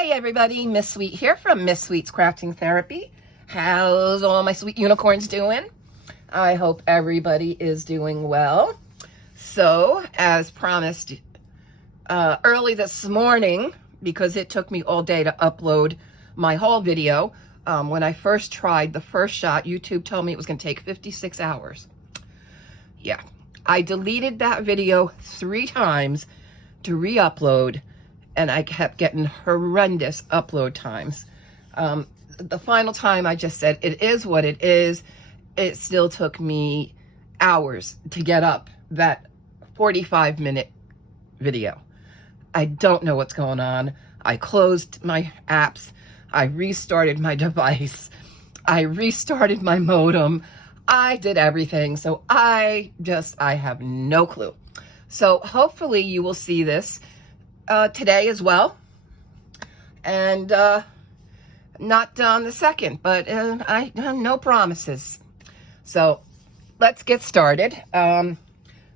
Hey everybody, Miss Sweet here from Miss Sweet's Crafting Therapy. How's all my sweet unicorns doing? I hope everybody is doing well. So, as promised early this morning, because it took me all day to upload my haul video, when I first tried the first shot, YouTube told me it was going to take 56 hours. Yeah, I deleted that video 3 times to re-upload, and I kept getting horrendous upload times. The final time I just said, it is what it is. It still took me hours to get up that 45-minute video. I don't know what's going on. I closed my apps. I restarted my device. I restarted my modem. I did everything. So I have no clue. So hopefully you will see this today as well, and not on the 2nd, but I have no promises. So let's get started. I'm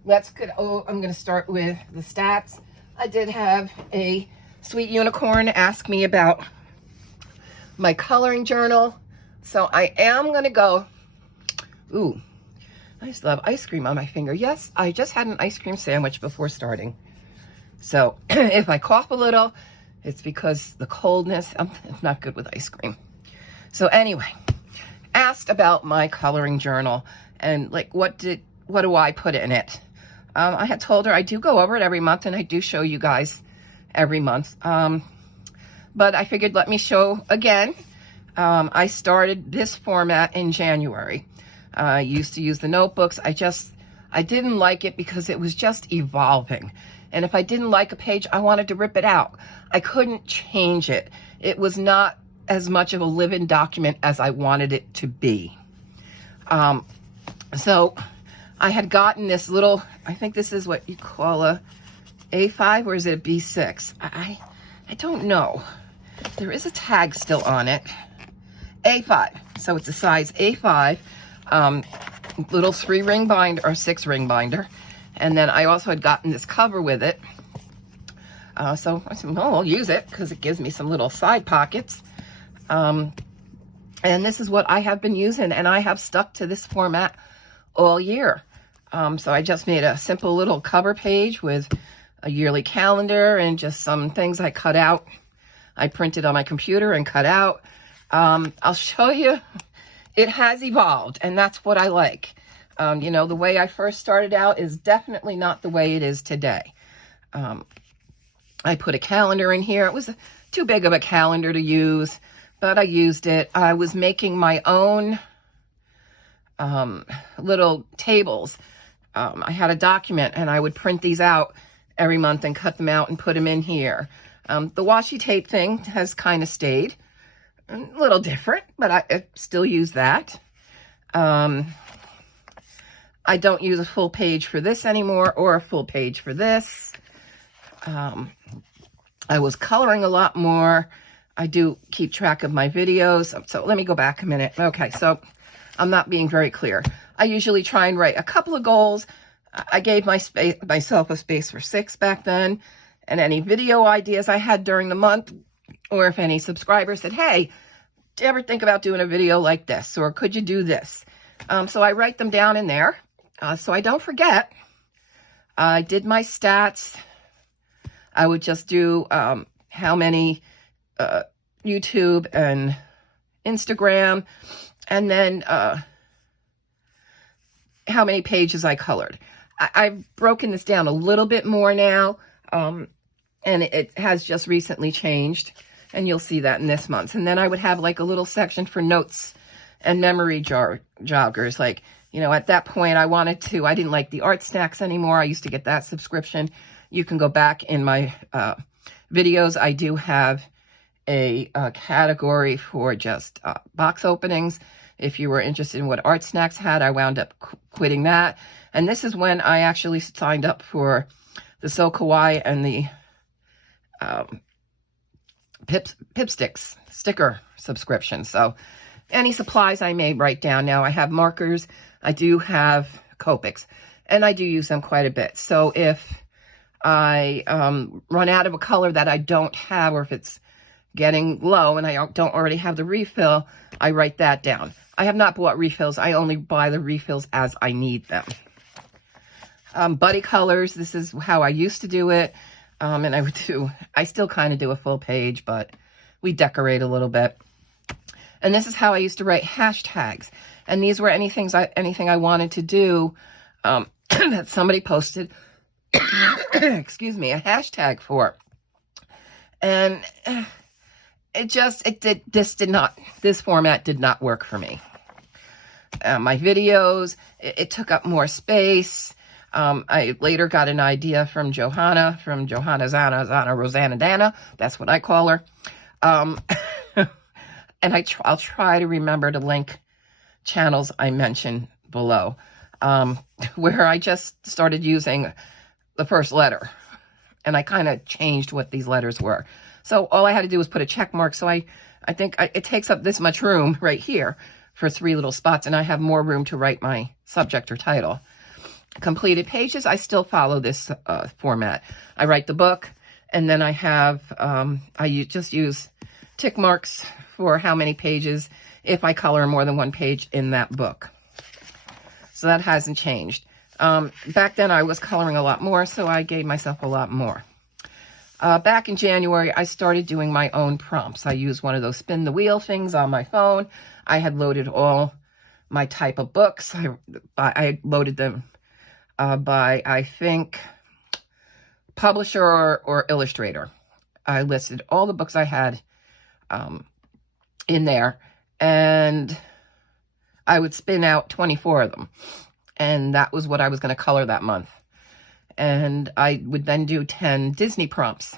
going to start with the stats. I did have a sweet unicorn ask me about my coloring journal, so I am going to go. Ooh, I still have ice cream on my finger. Yes, I just had an ice cream sandwich before starting. So if I cough a little, it's because the coldness. I'm not good with ice cream. So anyway, asked about my coloring journal and like what do I put in it? I had told her I do go over it every month, and I do show you guys every month. But I figured let me show again. I started this format in January. I used to use the notebooks. I didn't like it because it was just evolving. And if I didn't like a page, I wanted to rip it out. I couldn't change it. It was not as much of a living document as I wanted it to be. So I had gotten this little, I think this is what you call a A5, or is it a B6? I don't know. There is a tag still on it. A5. So it's a size A5. Little 3-ring binder or 6-ring binder. And then I also had gotten this cover with it. So I said, well, I'll use it because it gives me some little side pockets. And this is what I have been using, and I have stuck to this format all year. So I just made a simple little cover page with a yearly calendar and just some things I cut out. I printed on my computer and cut out. I'll show you. It has evolved, and that's what I like. You know, the way I first started out is definitely not the way it is today. I put a calendar in here. It was too big of a calendar to use, but I used it. I was making my own little tables. I had a document, and I would print these out every month and cut them out and put them in here. The washi tape thing has kind of stayed. A little different, but I still use that. I don't use a full page for this anymore, or a full page for this. I was coloring a lot more. I do keep track of my videos. So let me go back a minute. Okay, so I'm not being very clear. I usually try and write a couple of goals. I gave myself a space for 6 back then. And any video ideas I had during the month, or if any subscribers said, hey, do you ever think about doing a video like this? Or could you do this? So I write them down in there. So I don't forget. I did my stats. I would just do how many YouTube and Instagram, and then how many pages I colored. I've broken this down a little bit more now, and it has just recently changed, and you'll see that in this month. And then I would have like a little section for notes and memory joggers. Like, you know, at that point I didn't like the art snacks anymore. I used to get that subscription. You can go back in my videos. I do have a category for just box openings. If you were interested in what art snacks had, I wound up quitting that. And this is when I actually signed up for the So Kawaii and the Pipsticks sticker subscription. So any supplies I may write down. Now I have markers. I do have Copics, and I do use them quite a bit. So if I run out of a color that I don't have, or if it's getting low and I don't already have the refill, I write that down. I have not bought refills. I only buy the refills as I need them. Buddy colors, this is how I used to do it. And I still kind of do a full page, but we decorate a little bit. And this is how I used to write hashtags. And these were anything I wanted to do that somebody posted, excuse me, a hashtag for. And this format did not work for me. My videos, it took up more space. I later got an idea from Johanna Zana, Rosanna Dana. That's what I call her. And I'll try to remember to link channels I mentioned below, where I just started using the first letter. And I kind of changed what these letters were. So all I had to do was put a check mark. So I think it takes up this much room right here for 3 little spots. And I have more room to write my subject or title. Completed pages, I still follow this format. I write the book, and then I have, just use tick marks for how many pages if I color more than one page in that book. So that hasn't changed. Back then I was coloring a lot more, so I gave myself a lot more. Back in January, I started doing my own prompts. I used one of those spin the wheel things on my phone. I had loaded all my type of books. I loaded them by, I think, publisher or illustrator. I listed all the books I had in there, and I would spin out 24 of them. And that was what I was going to color that month. And I would then do 10 Disney prompts.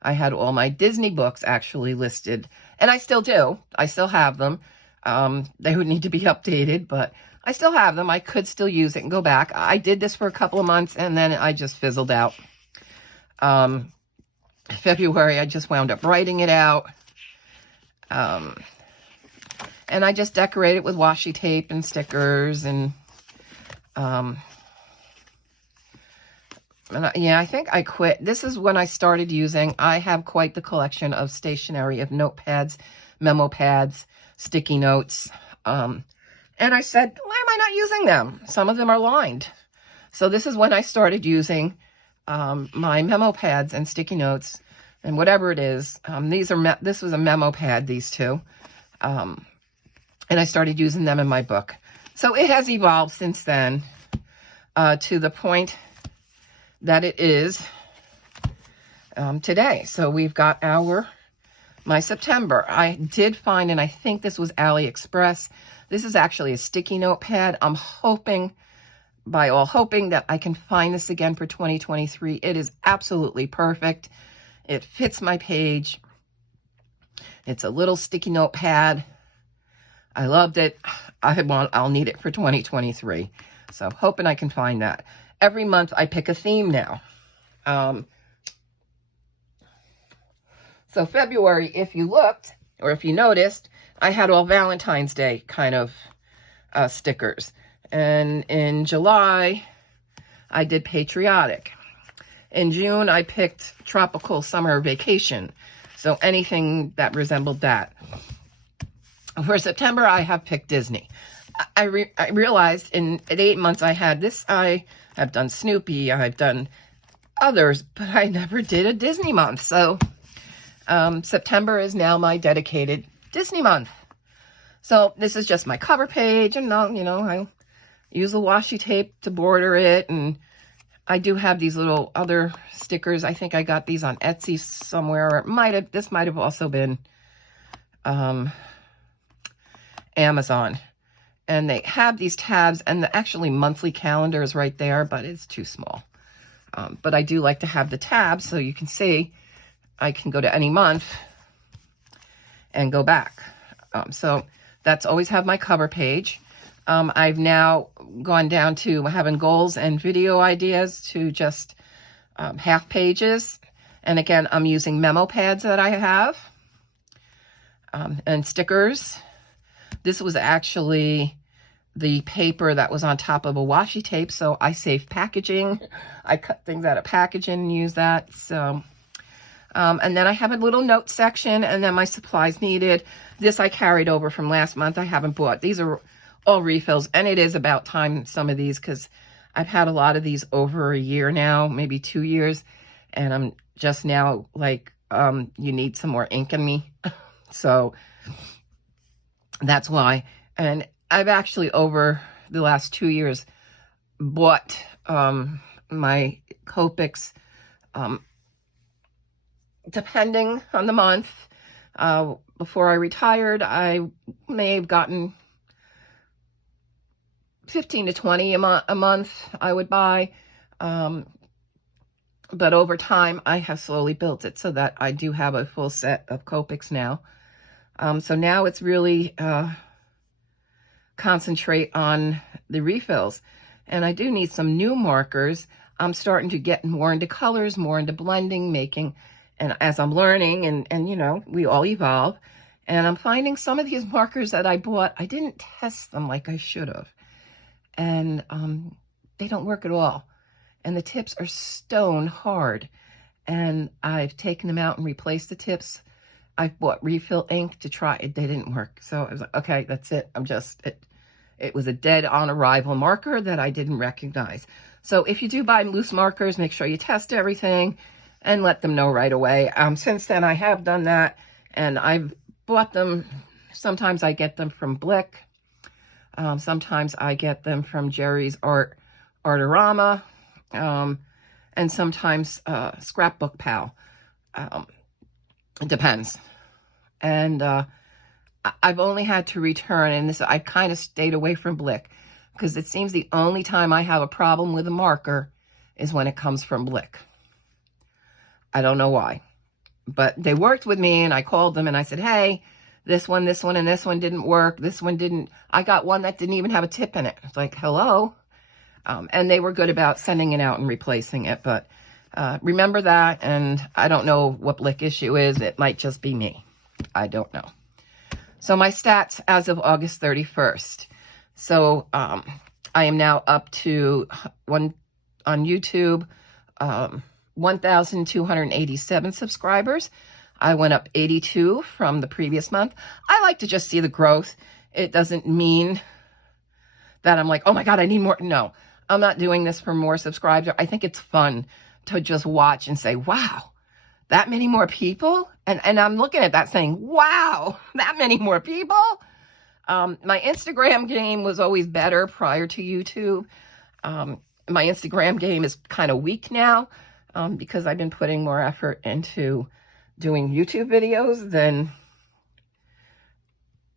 I had all my Disney books actually listed, and I still do. I still have them. They would need to be updated, but I still have them. I could still use it and go back. I did this for a couple of months, and then I just fizzled out. February, I just wound up writing it out. And I just decorated with washi tape and stickers and yeah, I think I quit. This is when I started using, I have quite the collection of stationery, of notepads, memo pads, sticky notes. And I said, why am I not using them? Some of them are lined. So this is when I started using my memo pads and sticky notes and whatever it is. This was a memo pad, these two. And I started using them in my book. So it has evolved since then to the point that it is today. So we've got my September. I did find, and I think this was AliExpress. This is actually a sticky note pad. I'm hoping that I can find this again for 2023. It is absolutely perfect. It fits my page. It's a little sticky note pad. I loved it. I'll need it for 2023. So hoping I can find that. Every month I pick a theme now. So February, if you looked, or if you noticed, I had all Valentine's Day kind of stickers. And in July, I did patriotic. In June, I picked tropical summer vacation. So anything that resembled that. For September, I have picked Disney. I realized in 8 months I had this. I have done Snoopy. I've done others, but I never did a Disney month. So September is now my dedicated Disney month. So this is just my cover page, and I use the washi tape to border it, and I do have these little other stickers. I think I got these on Etsy somewhere. Or this might have also been Amazon. And they have these tabs, and the actually monthly calendar is right there, but it's too small. But I do like to have the tabs so you can see I can go to any month and go back. So that's always have my cover page. I've now gone down to having goals and video ideas to just half pages. And again, I'm using memo pads that I have and stickers. This was actually the paper that was on top of a washi tape, so I saved packaging. I cut things out of packaging and use that. So And then I have a little note section, and then my supplies needed. This I carried over from last month. I haven't bought. These are all refills, and it is about time, some of these, because I've had a lot of these over a year now, maybe 2 years, and I'm just now like, you need some more ink in me. So that's why. And I've actually, over the last 2 years, bought my Copics, depending on the month. Before I retired, I may have gotten 15 to 20 a month I would buy. But over time, I have slowly built it so that I do have a full set of Copics now. So now it's really concentrate on the refills. And I do need some new markers. I'm starting to get more into colors, more into blending, making, and as I'm learning, and you know, we all evolve. And I'm finding some of these markers that I bought, I didn't test them like I should have. And they don't work at all. And the tips are stone hard. And I've taken them out and replaced the tips. I've bought refill ink to try it. They didn't work. So I was like, okay, that's it. It was a dead on arrival marker that I didn't recognize. So if you do buy loose markers, make sure you test everything and let them know right away. Since then, I have done that, and I've bought them. Sometimes I get them from Blick. Sometimes I get them from Jerry's Artorama. And sometimes Scrapbook Pal. It depends. And I've only had to return, and this I kind of stayed away from Blick, because it seems the only time I have a problem with a marker is when it comes from Blick. I don't know why. But they worked with me, and I called them, and I said, hey, this one, and this one didn't work. This one didn't. I got one that didn't even have a tip in it. It's like, hello? And they were good about sending it out and replacing it. But remember that, and I don't know what Blick issue is. It might just be me. I don't know. So my stats as of August 31st. So I am now up to on YouTube, 1,287 subscribers. I went up 82 from the previous month. I like to just see the growth. It doesn't mean that I'm like, oh my God, I need more. No, I'm not doing this for more subscribers. I think it's fun to just watch and say, wow, that many more people? And I'm looking at that saying, wow, that many more people? My Instagram game was always better prior to YouTube. My Instagram game is kind of weak now because I've been putting more effort into doing YouTube videos than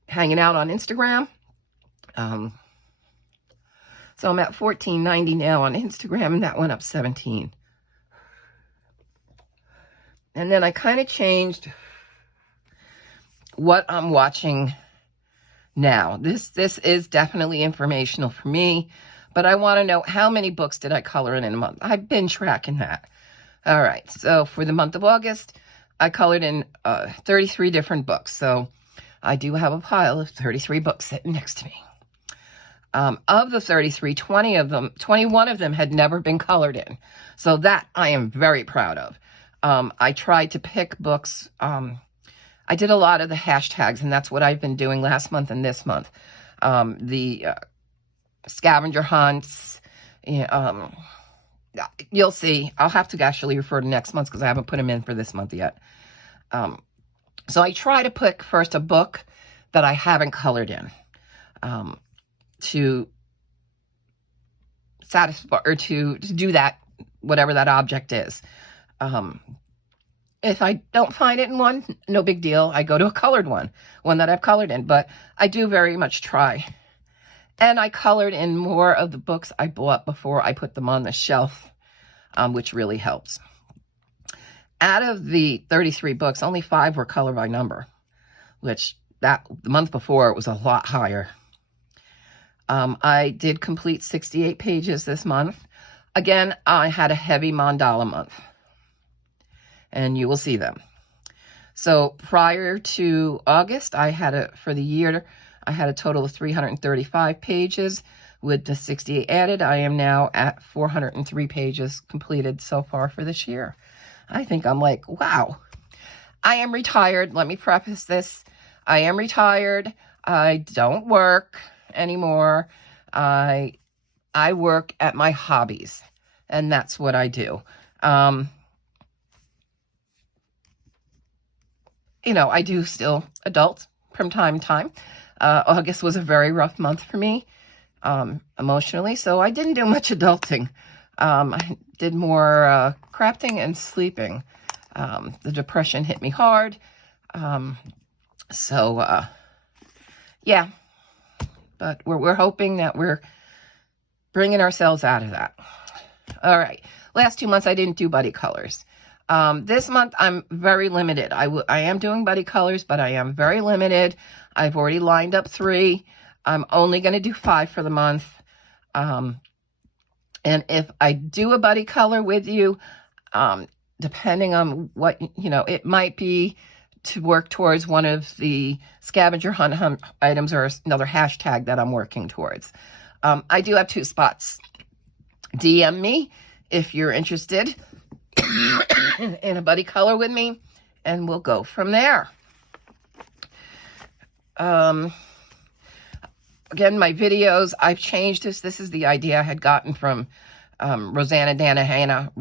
hanging out on Instagram. So I'm at 1490 now on Instagram, and that went up 17. And then I kind of changed what I'm watching now. This is definitely informational for me, but I want to know how many books did I color in a month. I've been tracking that. All right, so for the month of August, I colored in 33 different books. So I do have a pile of 33 books sitting next to me. Of the 33, 21 of them had never been colored in. So that I am very proud of. I tried to pick books. I did a lot of the hashtags, and that's what I've been doing last month and this month. The scavenger hunts. You'll see. I'll have to actually refer to next month because I haven't put them in for this month yet. So I try to pick first a book that I haven't colored in. To satisfy or to do that, whatever that object is. If I don't find it in one, no big deal. I go to a colored one that I've colored in, but I do very much try. And I colored in more of the books I bought before I put them on the shelf, which really helps. Out of the 33 books, only 5 were color by number, which the month before it was a lot higher. I did complete 68 pages this month. Again, I had a heavy mandala month, and you will see them. So prior to August, for the year, I had a total of 335 pages with the 68 added. I am now at 403 pages completed so far for this year. I think I'm like, wow. I am retired. Let me preface this. I am retired. I don't work anymore. I work at my hobbies, and that's what I do. You know, I do still adult from time to time. August was a very rough month for me, emotionally, so I didn't do much adulting. I did more crafting and sleeping. The depression hit me hard. Yeah, but we're hoping that we're bringing ourselves out of that. All right, last 2 months I didn't do buddy colors. This month I'm very limited. I am doing buddy colors, but I am very limited. I've already lined up 3. I'm only going to do 5 for the month. And if I do a buddy color with you, depending on what, you know, it might be to work towards one of the scavenger hunt items or another hashtag that I'm working towards. I do have 2 spots. DM me if you're interested in a buddy color with me, and we'll go from there. Again, my videos, I've changed this. This is the idea I had gotten from Rosanna Dana Hannah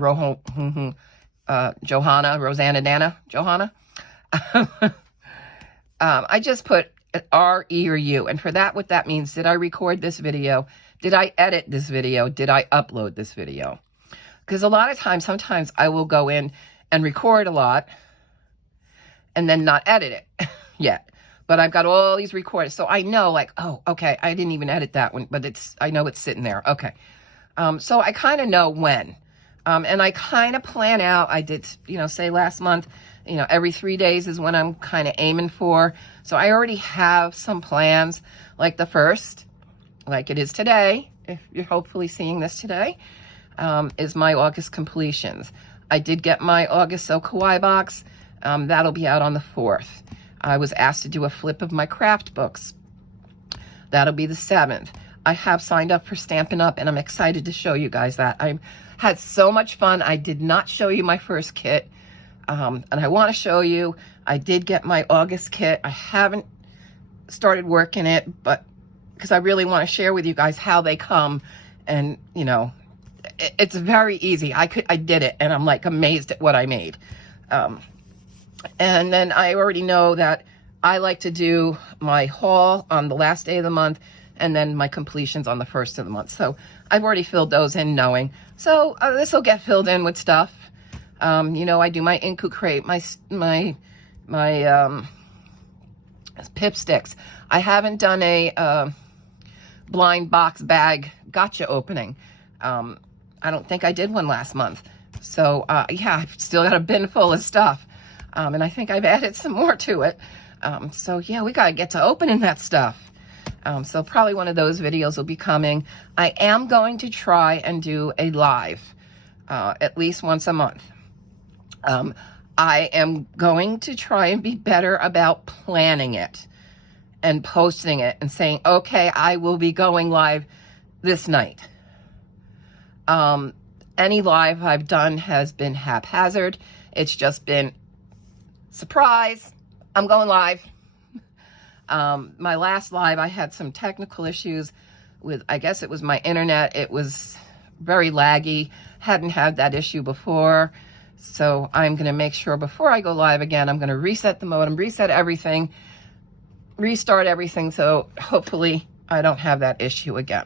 Johanna Rosanna Dana Johanna. I just put R, E, or U, and for that, what that means, did I record this video? Did I edit this video? Did I upload this video? Because a lot of times, sometimes I will go in and record a lot and then not edit it yet. But I've got all these recorded, so I know, like, oh, okay, I didn't even edit that one, but I know it's sitting there. Okay. So I kind of know when. And I kind of plan out. I did, you know, say last month, you know, every 3 days is when I'm kind of aiming for. So I already have some plans, like the first, like it is today, if you're hopefully seeing this today, is my August completions. I did get my August So Kawaii box. That'll be out on the 4th. I was asked to do a flip of my craft books. That'll be the 7th. I have signed up for Stampin' Up, and I'm excited to show you guys that. I had so much fun. I did not show you my first kit, and I want to show you. I did get my August kit. I haven't started working it, but because I really want to share with you guys how they come, and, you know, it's very easy. I did it, and I'm like amazed at what I made. And then I already know that I like to do my haul on the last day of the month, and then my completions on the 1st of the month. So I've already filled those in knowing. So this will get filled in with stuff. You know, I do my Inku crate, my pip sticks. I haven't done a blind box bag gotcha opening. I don't think I did one last month. So yeah, I've still got a bin full of stuff. And I think I've added some more to it. So yeah, we got to get to opening that stuff. So probably one of those videos will be coming. I am going to try and do a live at least once a month. I am going to try and be better about planning it and posting it and saying, okay, I will be going live this night. Any live I've done has been haphazard. It's just been, surprise, I'm going live. My last live, I had some technical issues with, I guess it was my internet. It was very laggy. Hadn't had that issue before. So I'm going to make sure before I go live again, I'm going to reset the modem, reset everything, restart everything. So hopefully I don't have that issue again.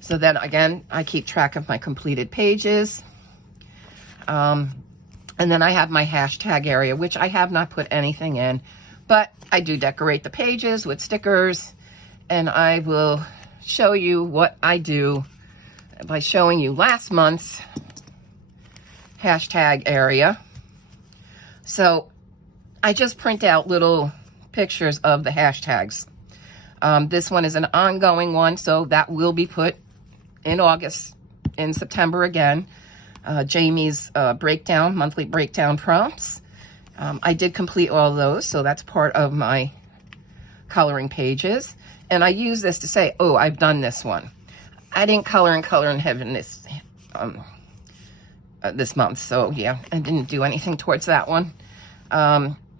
So then again, I keep track of my completed pages. And then I have my hashtag area, which I have not put anything in, but I do decorate the pages with stickers, and I will show you what I do by showing you last month's hashtag area. So I just print out little pictures of the hashtags. This one is an ongoing one, so that will be put in August, in September again. Jamie's monthly breakdown prompts. I did complete all of those, so that's part of my coloring pages. And I use this to say, oh, I've done this one. I didn't color in Heaven this this month. So yeah, I didn't do anything towards that one.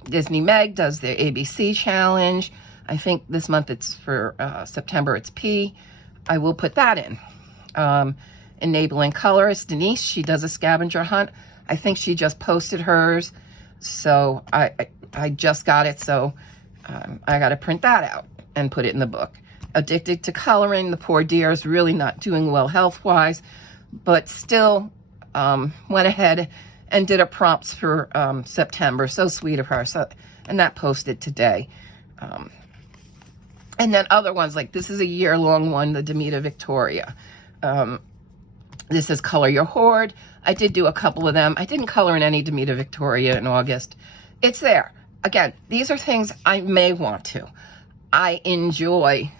Disney Meg does the ABC challenge. I think this month it's for September, it's P. I will put that in. Enabling Colorist, Denise, she does a scavenger hunt. I think she just posted hers. So I just got it. So I got to print that out and put it in the book. Addicted to Coloring, the poor dear is really not doing well health-wise, but still went ahead and did a prompts for September. So sweet of her. So, and that posted today. And then other ones, like this is a year-long one, the Demita Victoria. This is Color Your Hoard. I did do a couple of them. I didn't color in any Demita Victoria in August. It's there. Again, these are things I may want to. I enjoy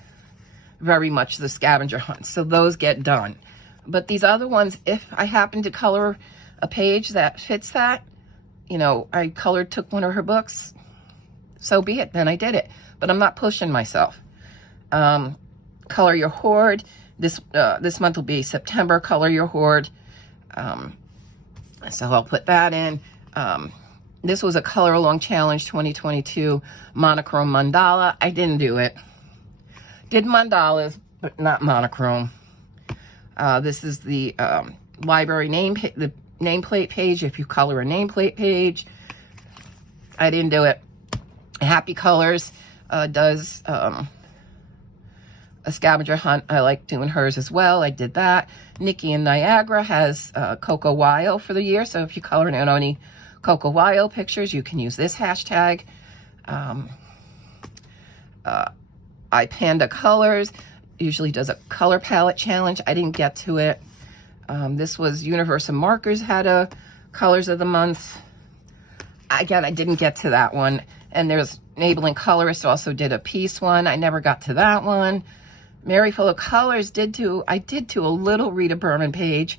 very much the scavenger hunt, so those get done. But these other ones, if I happen to color a page that fits that, you know, I took one of her books, so be it, then I did it. But I'm not pushing myself. Color Your Hoard. This month will be September, Color Your Hoard. So I'll put that in. This was a Color Along Challenge 2022 monochrome mandala. I didn't do it. Did mandalas, but not monochrome. This is the library the nameplate page. If you color a nameplate page, I didn't do it. Happy Colors does a scavenger hunt. I like doing hers as well. I did that. Nikki in Niagara has Coco Wyo for the year. So if you color in any Coco Wyo pictures, you can use this hashtag. iPanda Colors usually does a color palette challenge. I didn't get to it. This was Universal Markers had a Colors of the Month. Again, I didn't get to that one. And there's Enabling Colorist also did a piece one. I never got to that one. Mary Full of Colors I did do a little Rita Berman page,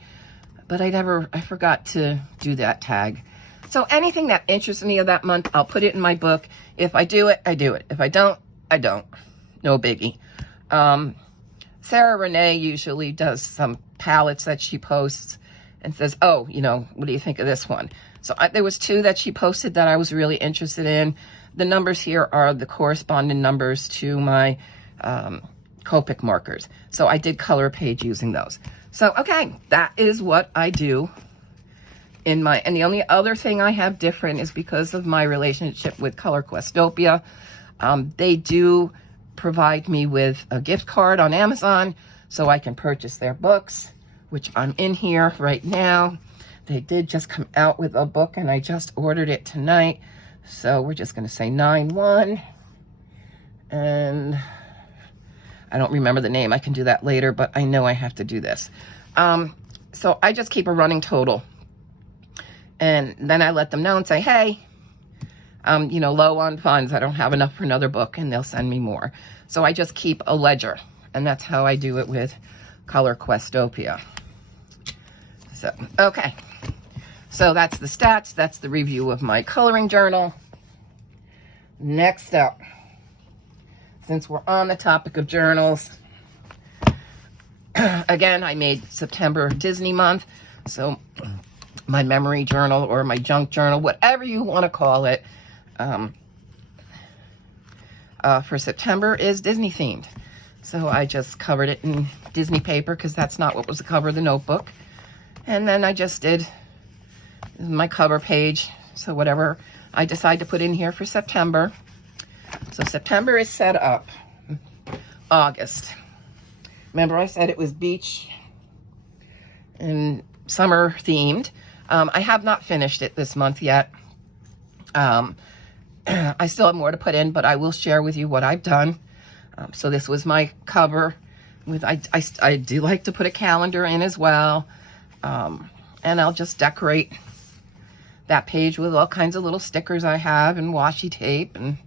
but I forgot to do that tag. So anything that interests me of that month, I'll put it in my book. If I do it, I do it. If I don't, I don't. No biggie. Sarah Renee usually does some palettes that she posts and says, oh, you know, what do you think of this one? So there was two that she posted that I was really interested in. The numbers here are the corresponding numbers to my Copic markers. So I did color a page using those. So, okay, that is what I do and the only other thing I have different is because of my relationship with Color Questopia. They do provide me with a gift card on Amazon so I can purchase their books, which I'm in here right now. They did just come out with a book and I just ordered it tonight. So we're just going to say 9-1. And I don't remember the name. I can do that later, but I know I have to do this. So I just keep a running total. And then I let them know and say, hey, you know, low on funds. I don't have enough for another book, and they'll send me more. So I just keep a ledger, and that's how I do it with Color Questopia. So, okay. So that's the stats. That's the review of my coloring journal. Next up, since we're on the topic of journals, again, I made September Disney month. So my memory journal or my junk journal, whatever you want to call it, for September is Disney themed. So I just covered it in Disney paper because that's not what was the cover of the notebook. And then I just did my cover page. So whatever I decide to put in here for September. So September is set up. August. Remember I said it was beach and summer themed. I have not finished it this month yet. I still have more to put in, but I will share with you what I've done. So this was my cover. I do like to put a calendar in as well. And I'll just decorate that page with all kinds of little stickers I have and washi tape. And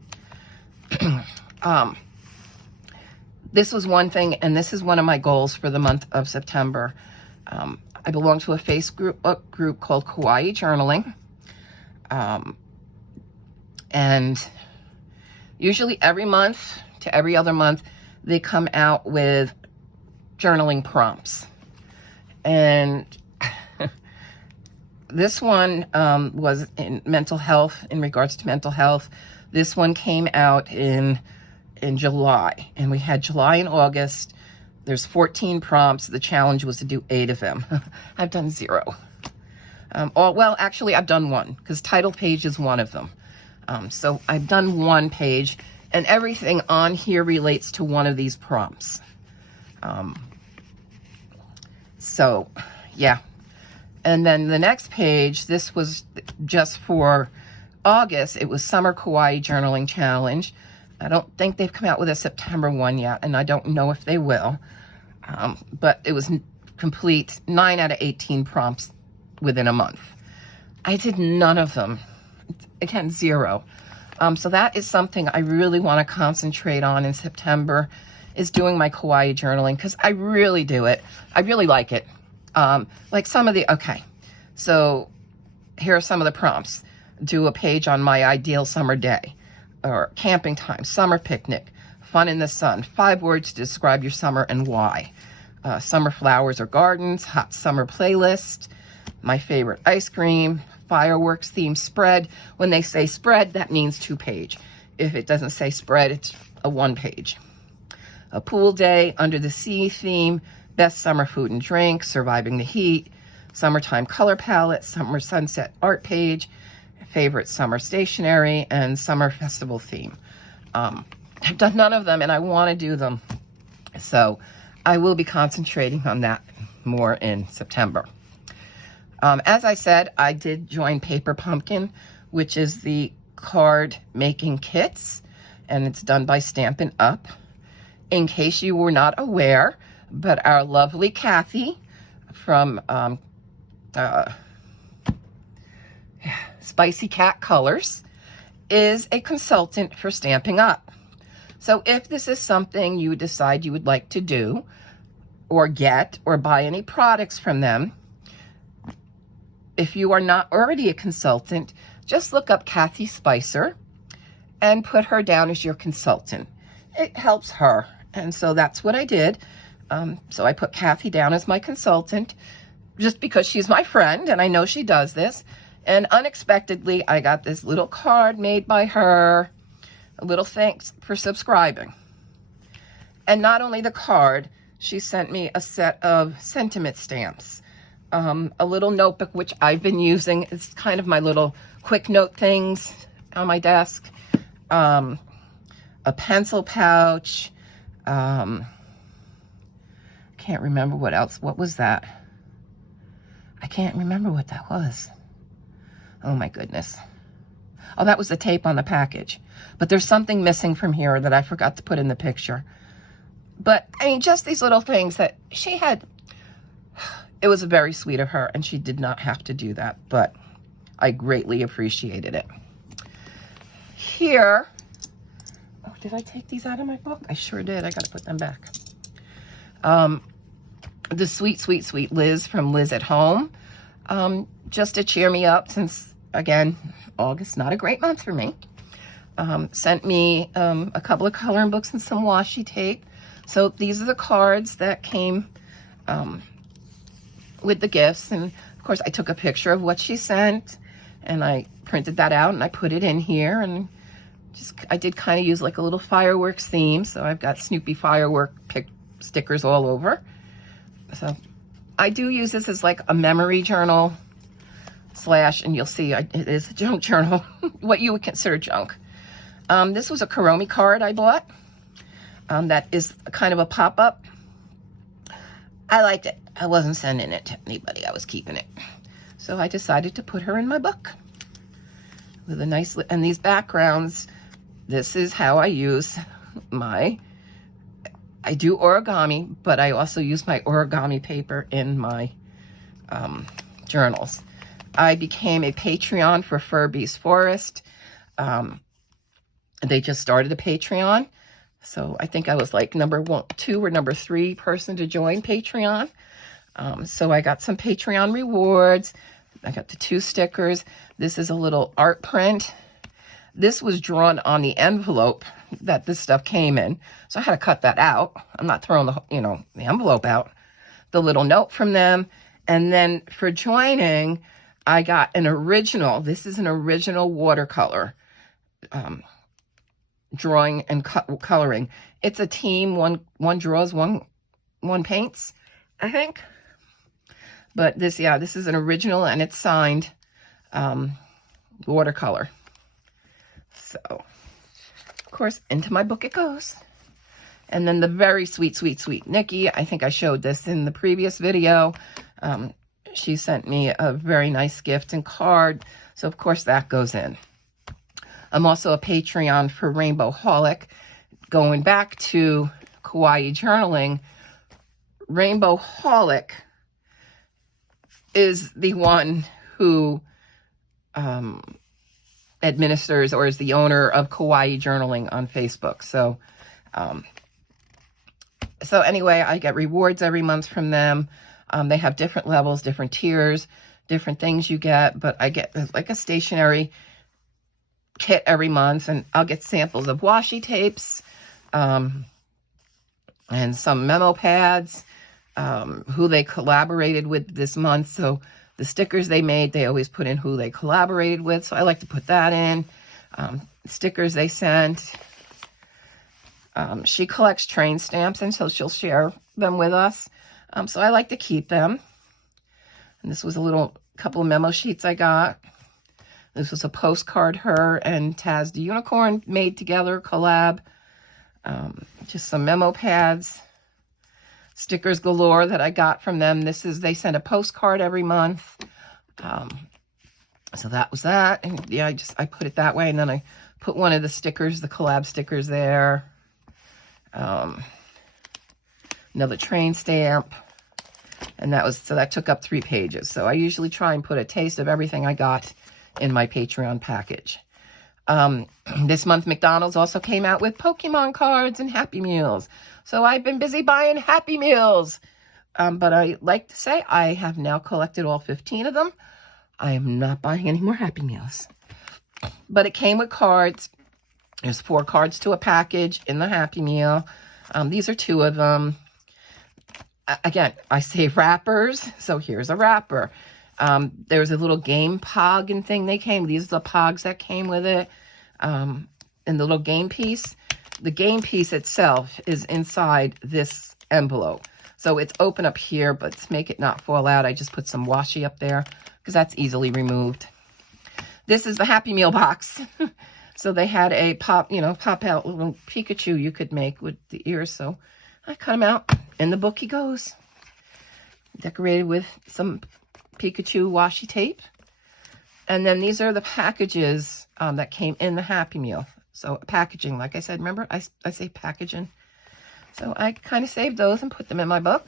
this was one thing, and this is one of my goals for the month of September. I belong to a Facebook group called Kawaii Journaling. And usually every month to every other month, they come out with journaling prompts. And this one was in mental health, in regards to mental health. This one came out in July, and we had July and August. There's 14 prompts. The challenge was to do 8 of them. I've done 0. Well, actually, I've done 1, because title page is one of them. So I've done 1 page, and everything on here relates to one of these prompts. So, yeah. And then the next page, this was just for August. It was Summer Kawaii Journaling Challenge. I don't think they've come out with a September one yet, and I don't know if they will. But it was complete 9 out of 18 prompts within a month. I did none of them. Again, 0. So that is something I really want to concentrate on in September, is doing my Kawaii journaling, because I really do it. I really like it. Like some of the, okay, so here are some of the prompts. Do a page on my ideal summer day, or camping time, summer picnic, fun in the sun, 5 words to describe your summer and why, summer flowers or gardens, hot summer playlist, my favorite ice cream, fireworks theme spread. When they say spread, that means 2-page. If it doesn't say spread, it's a 1-page. A pool day, under the sea theme, best summer food and drink, surviving the heat, summertime color palette, summer sunset art page, favorite summer stationery, and summer festival theme. I've done none of them, and I want to do them. So I will be concentrating on that more in September. As I said, I did join Paper Pumpkin, which is the card making kits, and it's done by Stampin' Up. In case you were not aware, but our lovely Kathy from Spicy Cat Colors is a consultant for Stampin' Up. So if this is something you decide you would like to do, or get, or buy any products from them, if you are not already a consultant, just look up Kathy Spicer and put her down as your consultant. It helps her. And so that's what I did. So I put Kathy down as my consultant, just because she's my friend and I know she does this. And unexpectedly, I got this little card made by her, a little thanks for subscribing. And not only the card, she sent me a set of sentiment stamps, a little notebook, which I've been using. It's kind of my little quick note things on my desk, a pencil pouch, can't remember what else. What was that? I can't remember what that was. Oh my goodness. Oh, that was the tape on the package. But there's something missing from here that I forgot to put in the picture. But, I mean, just these little things that she had. It was very sweet of her, and she did not have to do that. But I greatly appreciated it. Here. Oh, did I take these out of my book? I sure did. I got to put them back. The sweet, sweet, sweet Liz from Liz at Home. Just to cheer me up, since, again, August, not a great month for me. Sent me a couple of coloring books and some washi tape. So these are the cards that came with the gifts. And, of course, I took a picture of what she sent, and I printed that out, and I put it in here. And I did kind of use like a little fireworks theme. So I've got Snoopy firework stickers all over. So I do use this as like a memory journal / and you'll see it is a junk journal, what you would consider junk. This was a Kuromi card I bought. That is kind of a pop-up. I liked it. I wasn't sending it to anybody. I was keeping it. So I decided to put her in my book. With a nice, and these backgrounds, this is how I use I do origami, but I also use my origami paper in my journals. I became a Patreon for Furby's Forest. They just started a Patreon. So I think I was like number 2 or number 3 person to join Patreon. So I got some Patreon rewards. I got the 2 stickers. This is a little art print. This was drawn on the envelope that this stuff came in. So I had to cut that out. I'm not throwing the envelope out. The little note from them. And then for joining, I got an original, this is an original watercolor drawing and coloring. It's a team, one draws, one paints, I think. But this, yeah, this is an original and it's signed watercolor. So, of course, into my book it goes. And then the very sweet, sweet, sweet Nikki, I think I showed this in the previous video. She sent me a very nice gift and card. So, of course, that goes in. I'm also a Patreon for Rainbow Holic. Going back to Kawaii Journaling, Rainbow Holic is the one who administers or is the owner of Kawaii Journaling on Facebook. So, so anyway, I get rewards every month from them. They have different levels, different tiers, different things you get, but I get like a stationery kit every month, and I'll get samples of washi tapes, and some memo pads, who they collaborated with this month. So the stickers they made, they always put in who they collaborated with. So I like to put that in. Stickers they sent. She collects train stamps, and so she'll share them with us. So I like to keep them. And this was a couple of memo sheets I got. This was a postcard her and Taz the Unicorn made together, collab. Just some memo pads. Stickers galore that I got from them. They send a postcard every month. So that was that. And yeah, I put it that way. And then I put one of the stickers, the collab stickers there. Another train stamp. And that took up 3 pages. So I usually try and put a taste of everything I got in my Patreon package. This month, McDonald's also came out with Pokemon cards and Happy Meals. So I've been busy buying Happy Meals. But I like to say I have now collected all 15 of them. I am not buying any more Happy Meals. But it came with cards. There's 4 cards to a package in the Happy Meal. These are 2 of them. Again, I say wrappers. So here's a wrapper. There's a little game pog and thing they came. These are the pogs that came with it. And the little game piece. The game piece itself is inside this envelope. So it's open up here, but to make it not fall out, I just put some washi up there because that's easily removed. This is the Happy Meal box. So they had a pop out little Pikachu you could make with the ears. So I cut him out. In the book he goes. Decorated with some Pikachu washi tape. And then these are the packages that came in the Happy Meal. So packaging, like I said, remember I say packaging. So I kind of saved those and put them in my book.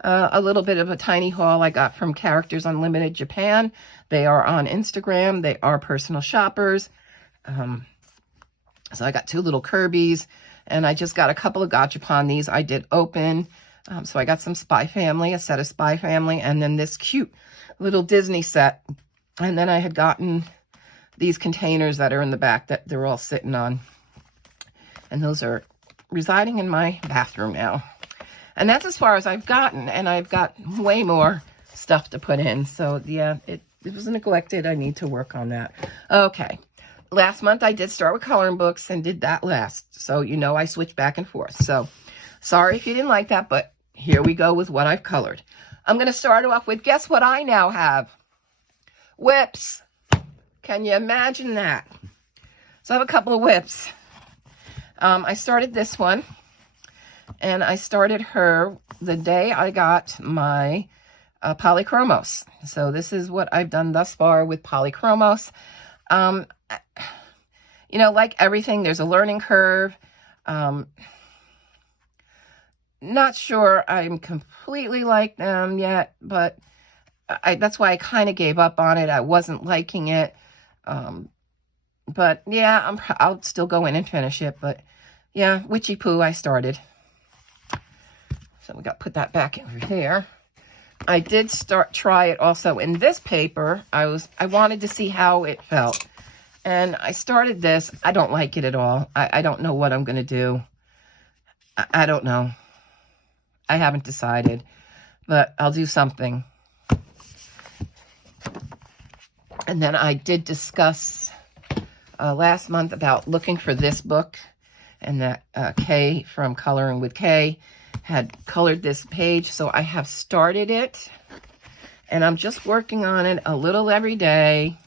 A little bit of a tiny haul I got from Characters Unlimited Japan. They are on Instagram. They are personal shoppers. So I got 2 little Kirby's. And I just got a couple of Gachapon. These I did open. So I got some Spy Family, a set of Spy Family, and then this cute little Disney set. And then I had gotten these containers that are in the back that they're all sitting on. And those are residing in my bathroom now. And that's as far as I've gotten. And I've got way more stuff to put in. So yeah, it was neglected. I need to work on that. Okay. Last month I did start with coloring books and did that last. So I switched back and forth. So sorry if you didn't like that, but here we go with what I've colored. I'm going to start off with, guess what I now have? Whips. Can you imagine that? So I have a couple of whips. I started this one, and I started her the day I got my Polychromos. So this is what I've done thus far with Polychromos. Like everything, there's a learning curve. Not sure I'm completely like them yet, but that's why I kind of gave up on it. I wasn't liking it. But yeah, I'll still go in and finish it. But yeah, Witchy Poo I started. So we got to put that back over there. I did try it also in this paper. I wanted to see how it felt. And I started this. I don't like it at all. I don't know what I'm going to do. I don't know. I haven't decided. But I'll do something. And then I did discuss last month about looking for this book, and that Kay from Coloring with Kay had colored this page. So I have started it, and I'm just working on it a little every day.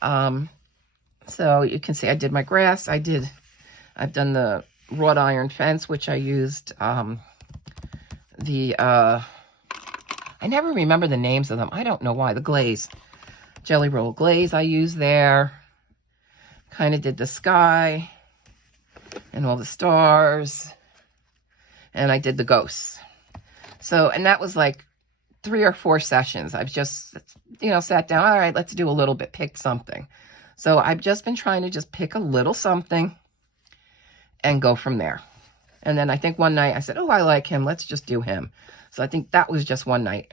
So you can see I did my grass. I've done the wrought iron fence, which I used I never remember the names of them. I don't know why. The glaze, jelly roll glaze I used there. Kind of did the sky and all the stars, and I did the ghosts. So, and that was like 3 or 4 sessions. I've just, sat down. All right, let's do a little bit, pick something. So I've just been trying to just pick a little something and go from there. And then I think one night I said, oh, I like him. Let's just do him. So I think that was just one night.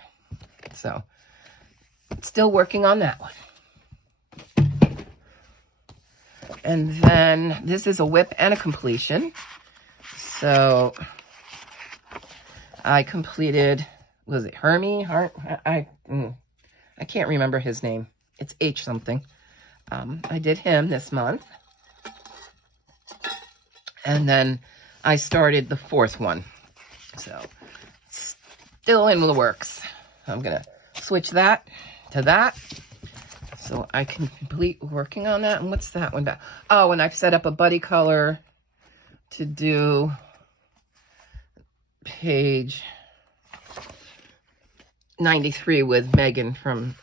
So still working on that one. And then this is a whip and a completion. So I completed, was it Hermie? I can't remember his name. It's H something. I did him this month. And then I started the 4th one. So still in the works. I'm going to switch that to that, so I can complete working on that. And what's that one about? Oh, and I've set up a buddy color to do page 93 with Megan from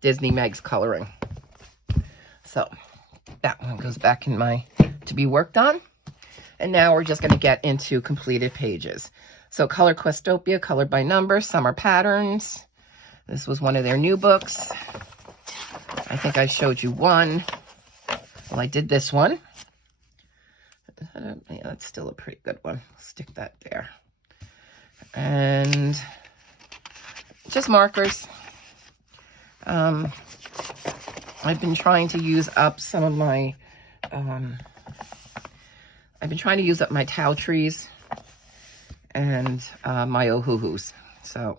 Disney Meg's coloring. So that one goes back in my to be worked on. And now we're just going to get into completed pages. So Color Questopia, colored by number, summer patterns. This was one of their new books. I think I showed you one. Well, I did this one. Yeah, that's still a pretty good one. Stick that there. And just markers. I've been trying to use up some of my, my towel trees and my ohuhus. So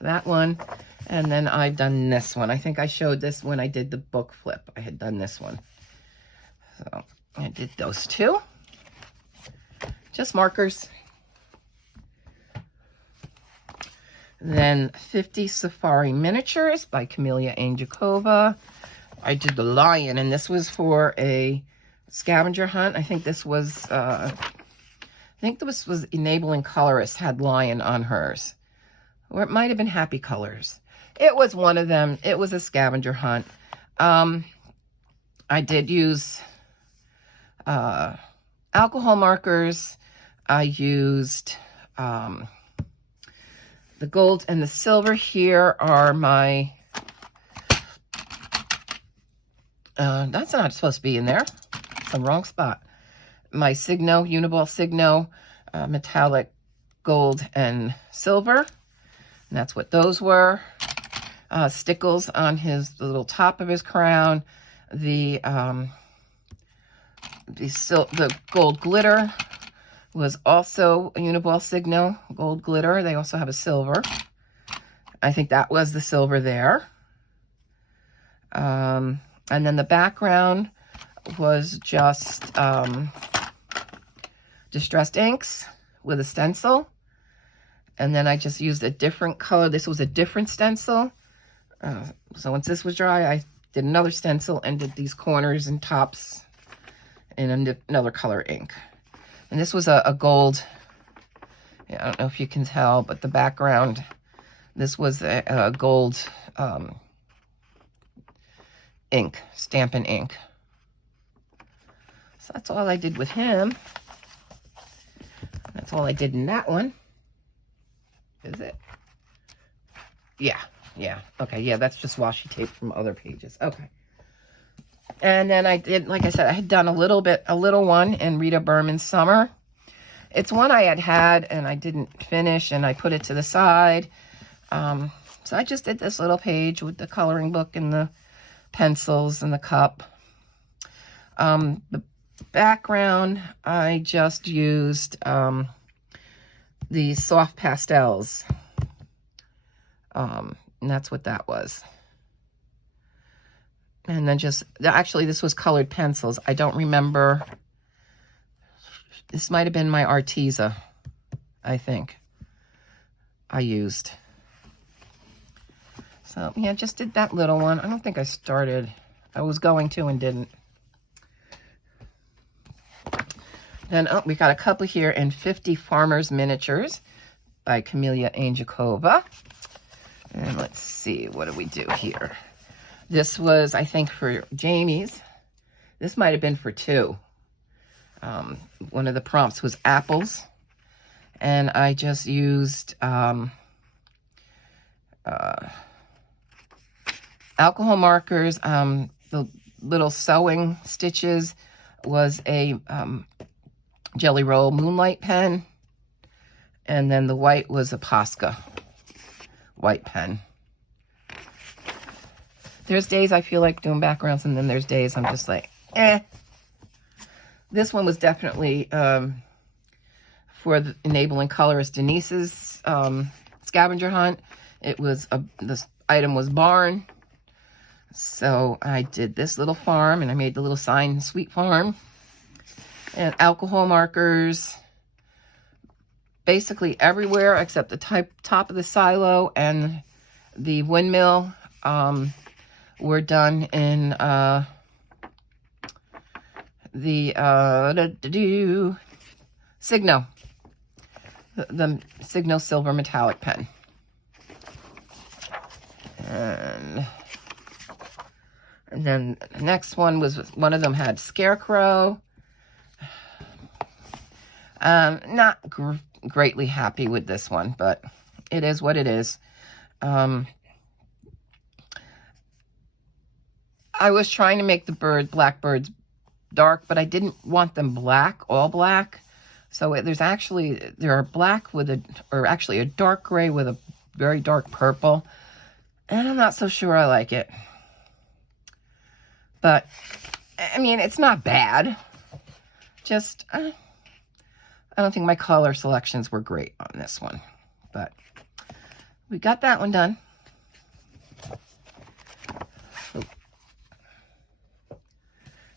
that one. And then I've done this one. I think I showed this when I did the book flip. I had done this one. So I did those 2. Just markers. Then 50 Safari Miniatures by Camelia Anjakova. I did the lion, and this was for a scavenger hunt. I think this was, was Enabling Colorist, had lion on hers. Or it might have been Happy Colors. It was one of them. It was a scavenger hunt. I did use alcohol markers. I used the gold and the silver. Here are my, that's not supposed to be in there. It's the wrong spot. My Signo, Uniball Signo, metallic gold and silver. And that's what those were. Stickles on the little top of his crown. The gold glitter was also a Uniball Signo gold glitter. They also have a silver. I think that was the silver there. And then the background was just distressed inks with a stencil. And then I just used a different color. This was a different stencil. So once this was dry, I did another stencil and did these corners and tops in another color ink. And this was a gold, I don't know if you can tell, but the background, this was a gold ink, Stampin' Ink. So that's all I did with him. That's all I did in that one. Is it? Yeah. Okay, yeah, that's just washi tape from other pages. Okay. And then I did, like I said, I had done a little one in Rita Berman's Summer. It's one I had and I didn't finish, and I put it to the side. So I just did this little page with the coloring book and the pencils and the cup. The background, I just used these soft pastels. And that's what that was. And then just, actually this was colored pencils. I don't remember. This might have been my Arteza, I think, I used. So yeah, just did that little one. I don't think I started. I was going to and didn't. Then, oh, we got a couple here in 50 Farmers Miniatures by Camelia Angelkova. And let's see, what do we do here? This was, I think, for Jamie's. This might have been for 2. One of the prompts was apples. And I just used alcohol markers. The little sewing stitches was a Jelly Roll Moonlight pen. And then the white was a Posca white pen. There's days I feel like doing backgrounds, and then there's days I'm just like, eh. This one was definitely for the enabling colorist Denise's scavenger hunt. It was, this item was barn. So I did this little farm, and I made the little sign, Sweet Farm. And alcohol markers, basically everywhere except the top of the silo and the windmill were done in the Signo, the Signo Silver Metallic pen. And then the next one was, one of them had Scarecrow. Not greatly happy with this one, but it is what it is. I was trying to make the blackbirds dark, but I didn't want them black, all black. So there are black with actually a dark gray with a very dark purple. And I'm not so sure I like it. But, I mean, it's not bad. Just, I don't think my color selections were great on this one. But we got that one done.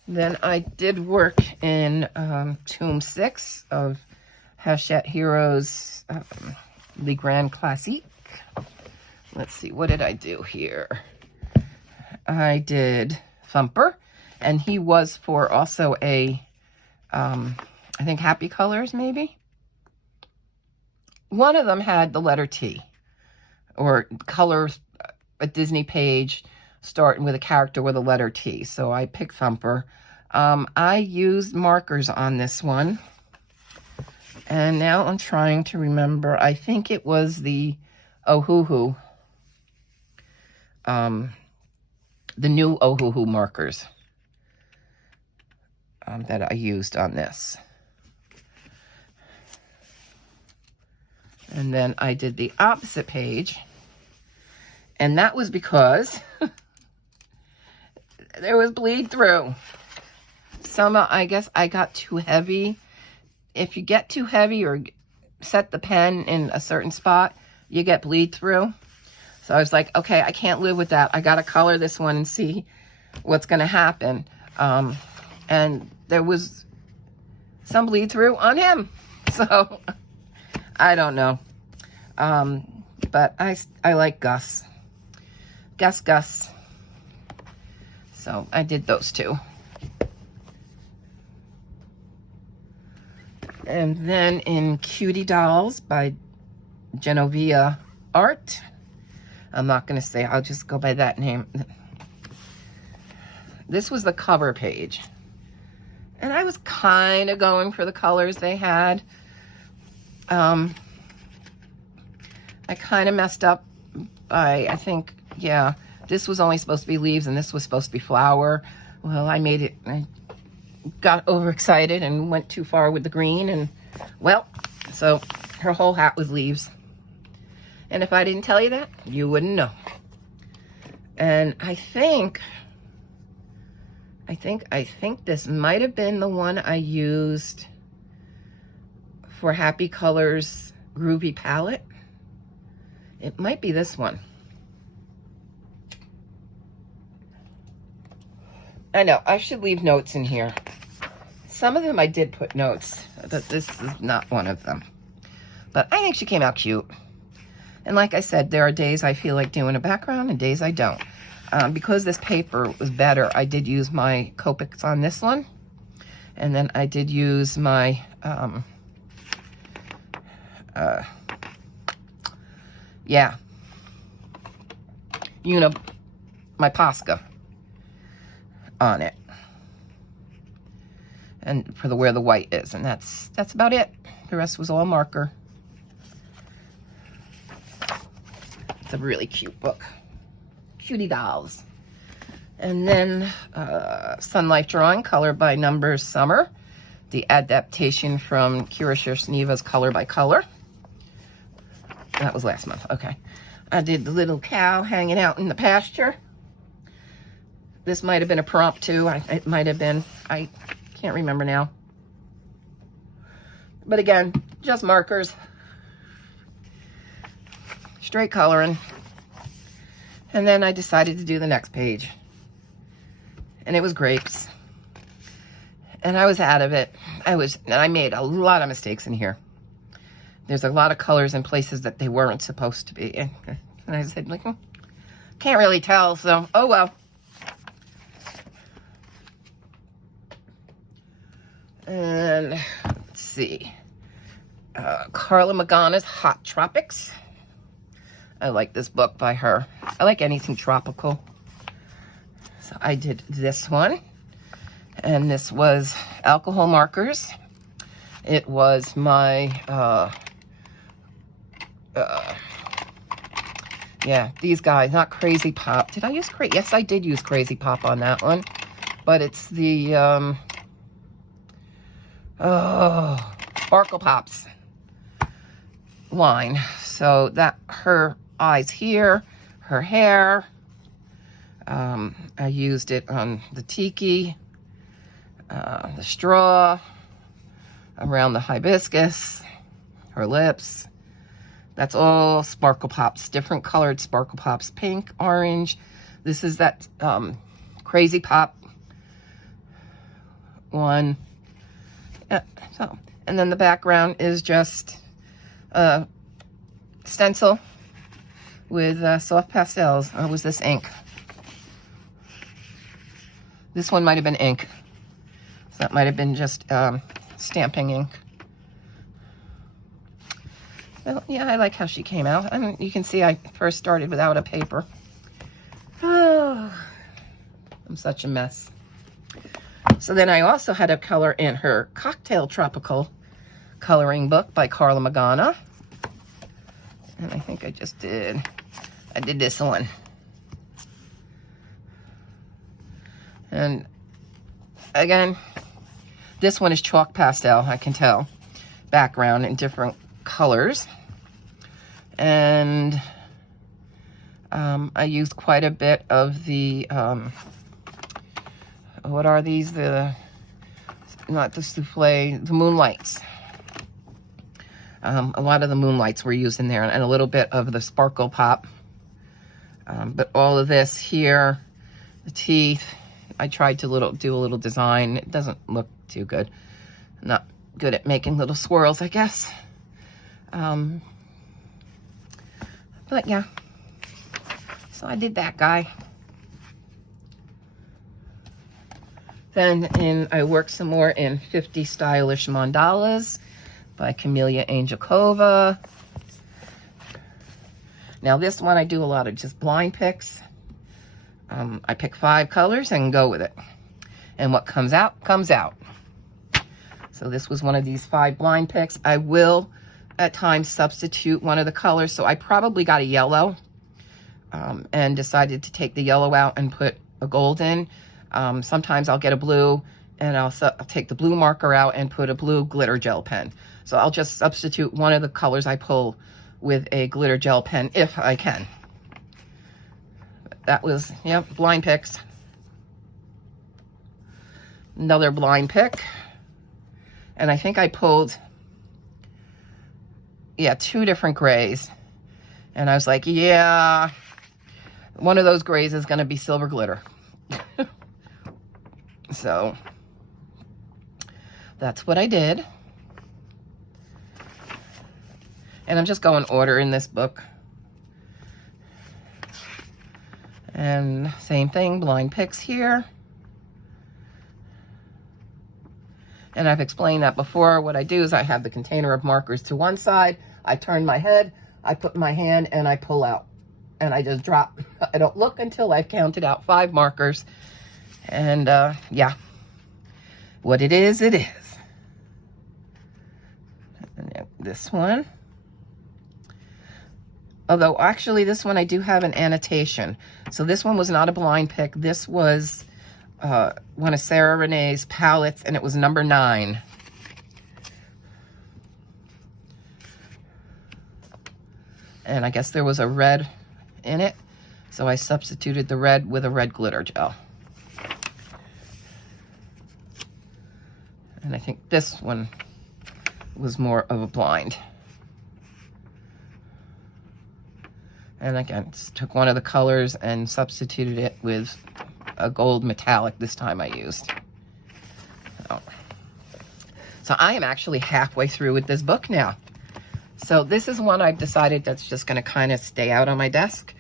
Then I did work in Tomb 6 of Hachette Heroes, the Grand Classique. Let's see, what did I do here? I did Thumper, and he was for also a, I think Happy Colors, maybe? One of them had the letter T, or colors, a Disney page starting with a character with a letter T. So I picked Thumper. I used markers on this one. And now I'm trying to remember. I think it was the Ohuhu. The new Ohuhu markers that I used on this. And then I did the opposite page. And that was because there was bleed through. I guess I got too heavy. If you get too heavy or set the pen in a certain spot, you get bleed through. So I was like, okay, I can't live with that. I got to color this one and see what's going to happen. And there was some bleed through on him. So I don't know. But I like Gus. Gus. So I did those two. And then in Cutie Dolls by Genovia Art. I'm not going to say, I'll just go by that name. This was the cover page. And I was kind of going for the colors they had. I kind of messed up by, I think, yeah, this was only supposed to be leaves and this was supposed to be flower. Well, I got overexcited and went too far with the green, and well, so her whole hat was leaves. And if I didn't tell you that, you wouldn't know. And I think this might have been the one I used for Happy Colors Groovy palette. It might be this one. I know, I should leave notes in here. Some of them I did put notes, but this is not one of them. But I think she came out cute. And like I said, there are days I feel like doing a background and days I don't. Because this paper was better, I did use my Copics on this one. And then I did use my, my Posca on it. And for where the white is. And that's about it. The rest was all marker. It's a really cute book. Cutie dolls. And then Sun Life Drawing, Color by Numbers Summer. The adaptation from Kira Shersneva's Color by Color. That was last month. Okay. I did the little cow hanging out in the pasture. This might have been a prompt too. It might have been. I can't remember now. But again, just markers. Straight coloring. And then I decided to do the next page. And it was grapes. And I was out of it. And I made a lot of mistakes in here. There's a lot of colors in places that they weren't supposed to be. And I said, like, can't really tell, so, oh well. And let's see. Carla Magana's Hot Tropics. I like this book by her. I like anything tropical. So I did this one. And this was alcohol markers. It was my, yeah, these guys, not Crazy Pop. Did I use Crazy? Yes, I did use Crazy Pop on that one. But it's the, Sparkle Pops line. So that, her eyes here, her hair. I used it on the tiki, the straw, around the hibiscus, her lips. That's all Sparkle Pops, different colored Sparkle Pops, pink, orange. This is that Crazy Pop one. Yeah, so, and then the background is just a stencil with soft pastels. Or was this ink? This one might have been ink. So that might have been just stamping ink. So, yeah, I like how she came out. I mean, you can see I first started without a paper. Oh, I'm such a mess. So then I also had a color in her Cocktail Tropical coloring book by Carla Magana. And I think I did this one. And again, this one is chalk pastel, I can tell. Background in different colors. And I used quite a bit of the, what are these? Not the souffle, the Moonlights. A lot of the Moonlights were used in there, and a little bit of the Sparkle Pop. But all of this here, the teeth, I tried to do a little design. It doesn't look too good. I'm not good at making little swirls, I guess. But yeah, so I did that guy. Then I worked some more in 50 Stylish Mandalas by Camelia Angelkova. Now this one I do a lot of just blind picks. I pick 5 colors and go with it. And what comes out, comes out. So this was one of these 5 blind picks. I will at times substitute one of the colors. So I probably got a yellow and decided to take the yellow out and put a gold in. Sometimes I'll get a blue and I'll take the blue marker out and put a blue glitter gel pen. So I'll just substitute one of the colors I pull with a glitter gel pen if I can. That was, yep, blind picks. Another blind pick. And I think I pulled, yeah, 2 different grays. And I was like, yeah, one of those grays is going to be silver glitter. So that's what I did. And I'm just going order in this book. And same thing, blind picks here. And I've explained that before. What I do is I have the container of markers to one side. I turn my head, I put my hand, and I pull out. And I just drop. I don't look until I've counted out 5 markers. And yeah, what it is, it is. And this one. Although, actually, this one I do have an annotation. So this one was not a blind pick. This was one of Sarah Renee's palettes, and it was number 9. And I guess there was a red in it, so I substituted the red with a red glitter gel. And I think this one was more of a blind. And again, just took one of the colors and substituted it with a gold metallic this time I used. So I am actually halfway through with this book now. So this is one I've decided that's just going to kind of stay out on my desk.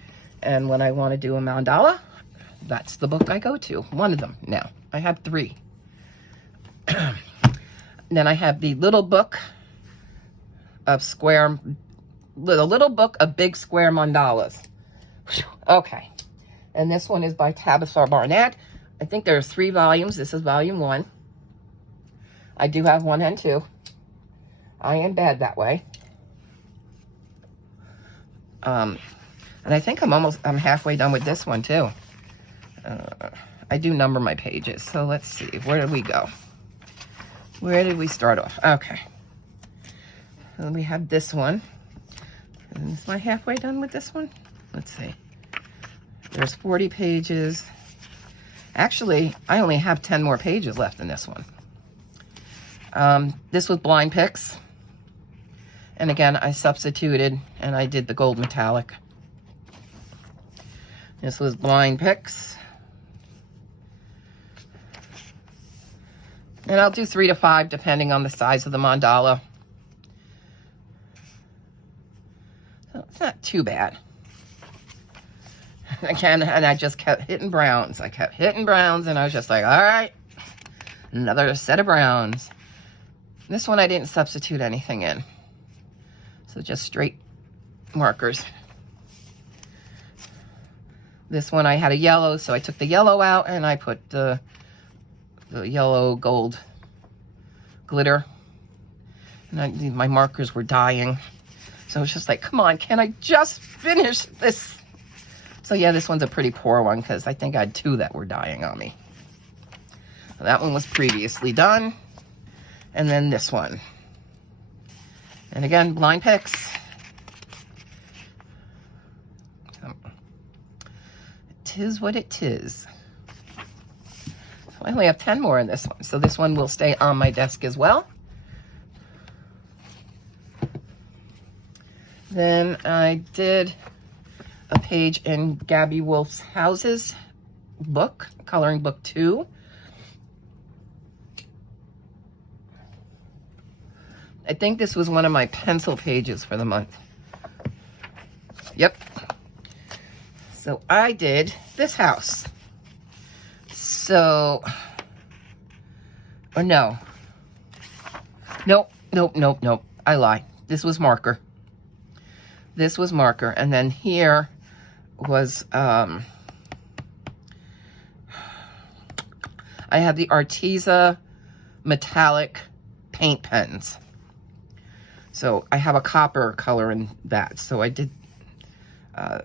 And when I want to do a mandala, that's the book I go to. One of them now. I have 3. Then I have the little book of the little book of big square mandalas. Okay. And this one is by Tabitha Barnett. I think there's 3 volumes. This is volume 1. I do have 1 and 2. I am bad that way. And I think I'm halfway done with this one too. I do number my pages. So let's see, where did we go? Where did we start off? Okay. So we have this one. And is I halfway done with this one? Let's see. There's 40 pages. Actually, I only have 10 more pages left in this one. This was blind picks. And again, I substituted and I did the gold metallic. This was blind picks. And I'll do 3 to 5 depending on the size of the mandala. So it's not too bad. Again, and I just kept hitting browns. I kept hitting browns and I was just like, all right, another set of browns. This one I didn't substitute anything in. So just straight markers. This one I had a yellow, so I took the yellow out and I put the yellow gold glitter. And my markers were dying. So it's just like, come on, can I just finish this? So yeah, this one's a pretty poor one because I think I had 2 that were dying on me. So that one was previously done. And then this one. And again, blind picks. So, 'tis what it is. So I only have 10 more in this one. So this one will stay on my desk as well. Then I did a page in Gabby Wolf's Houses book, coloring book 2. I think this was one of my pencil pages for the month. Yep. So I did this house. So, or no. Nope. I lie. This was marker. This was marker. And then here was, I had the Arteza metallic paint pens. So I have a copper color in that. So I did and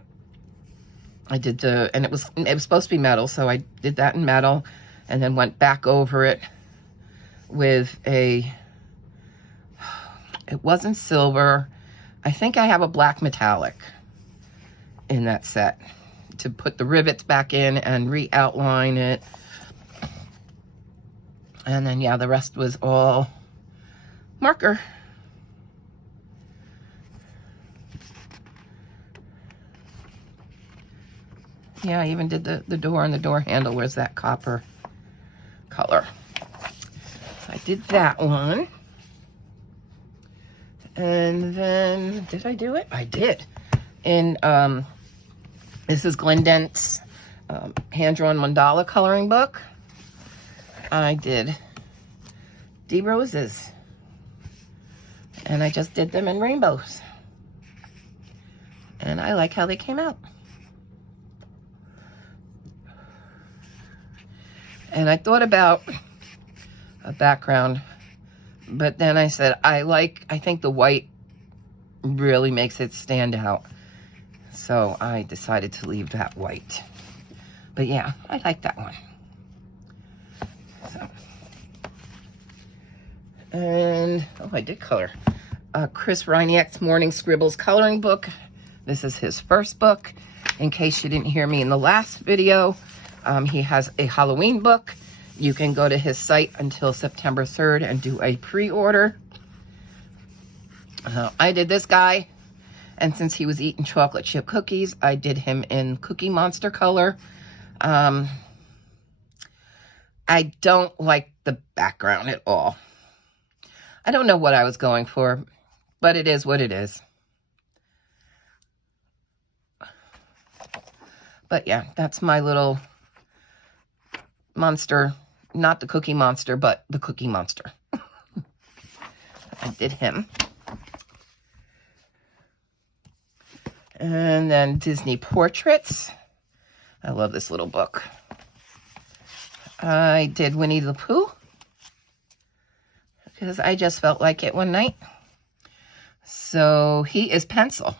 it was supposed to be metal. So I did that in metal and then went back over it with it wasn't silver. I think I have a black metallic in that set to put the rivets back in and re-outline it. And then, yeah, the rest was all marker. Yeah, I even did the door and the door handle. Where's that copper color. I did that one. And then, did I do it? I did. In, this is Glendent's hand-drawn mandala coloring book. I did D roses. And I just did them in rainbows. And I like how they came out. And I thought about a background, but then I said, I think the white really makes it stand out. So I decided to leave that white. But yeah, I like that one. So. And, oh, I did color. Chris Ryniak's Morning Scribbles coloring book. This is his first book. In case you didn't hear me in the last video, he has a Halloween book. You can go to his site until September 3rd and do a pre-order. I did this guy, and since he was eating chocolate chip cookies, I did him in Cookie Monster color. I don't like the background at all. I don't know what I was going for, but it is what it is. But yeah, that's my little monster. Not the Cookie Monster, but the Cookie Monster. I did him. And then Disney Portraits. I love this little book. I did Winnie the Pooh, because I just felt like it one night. So he is pencil.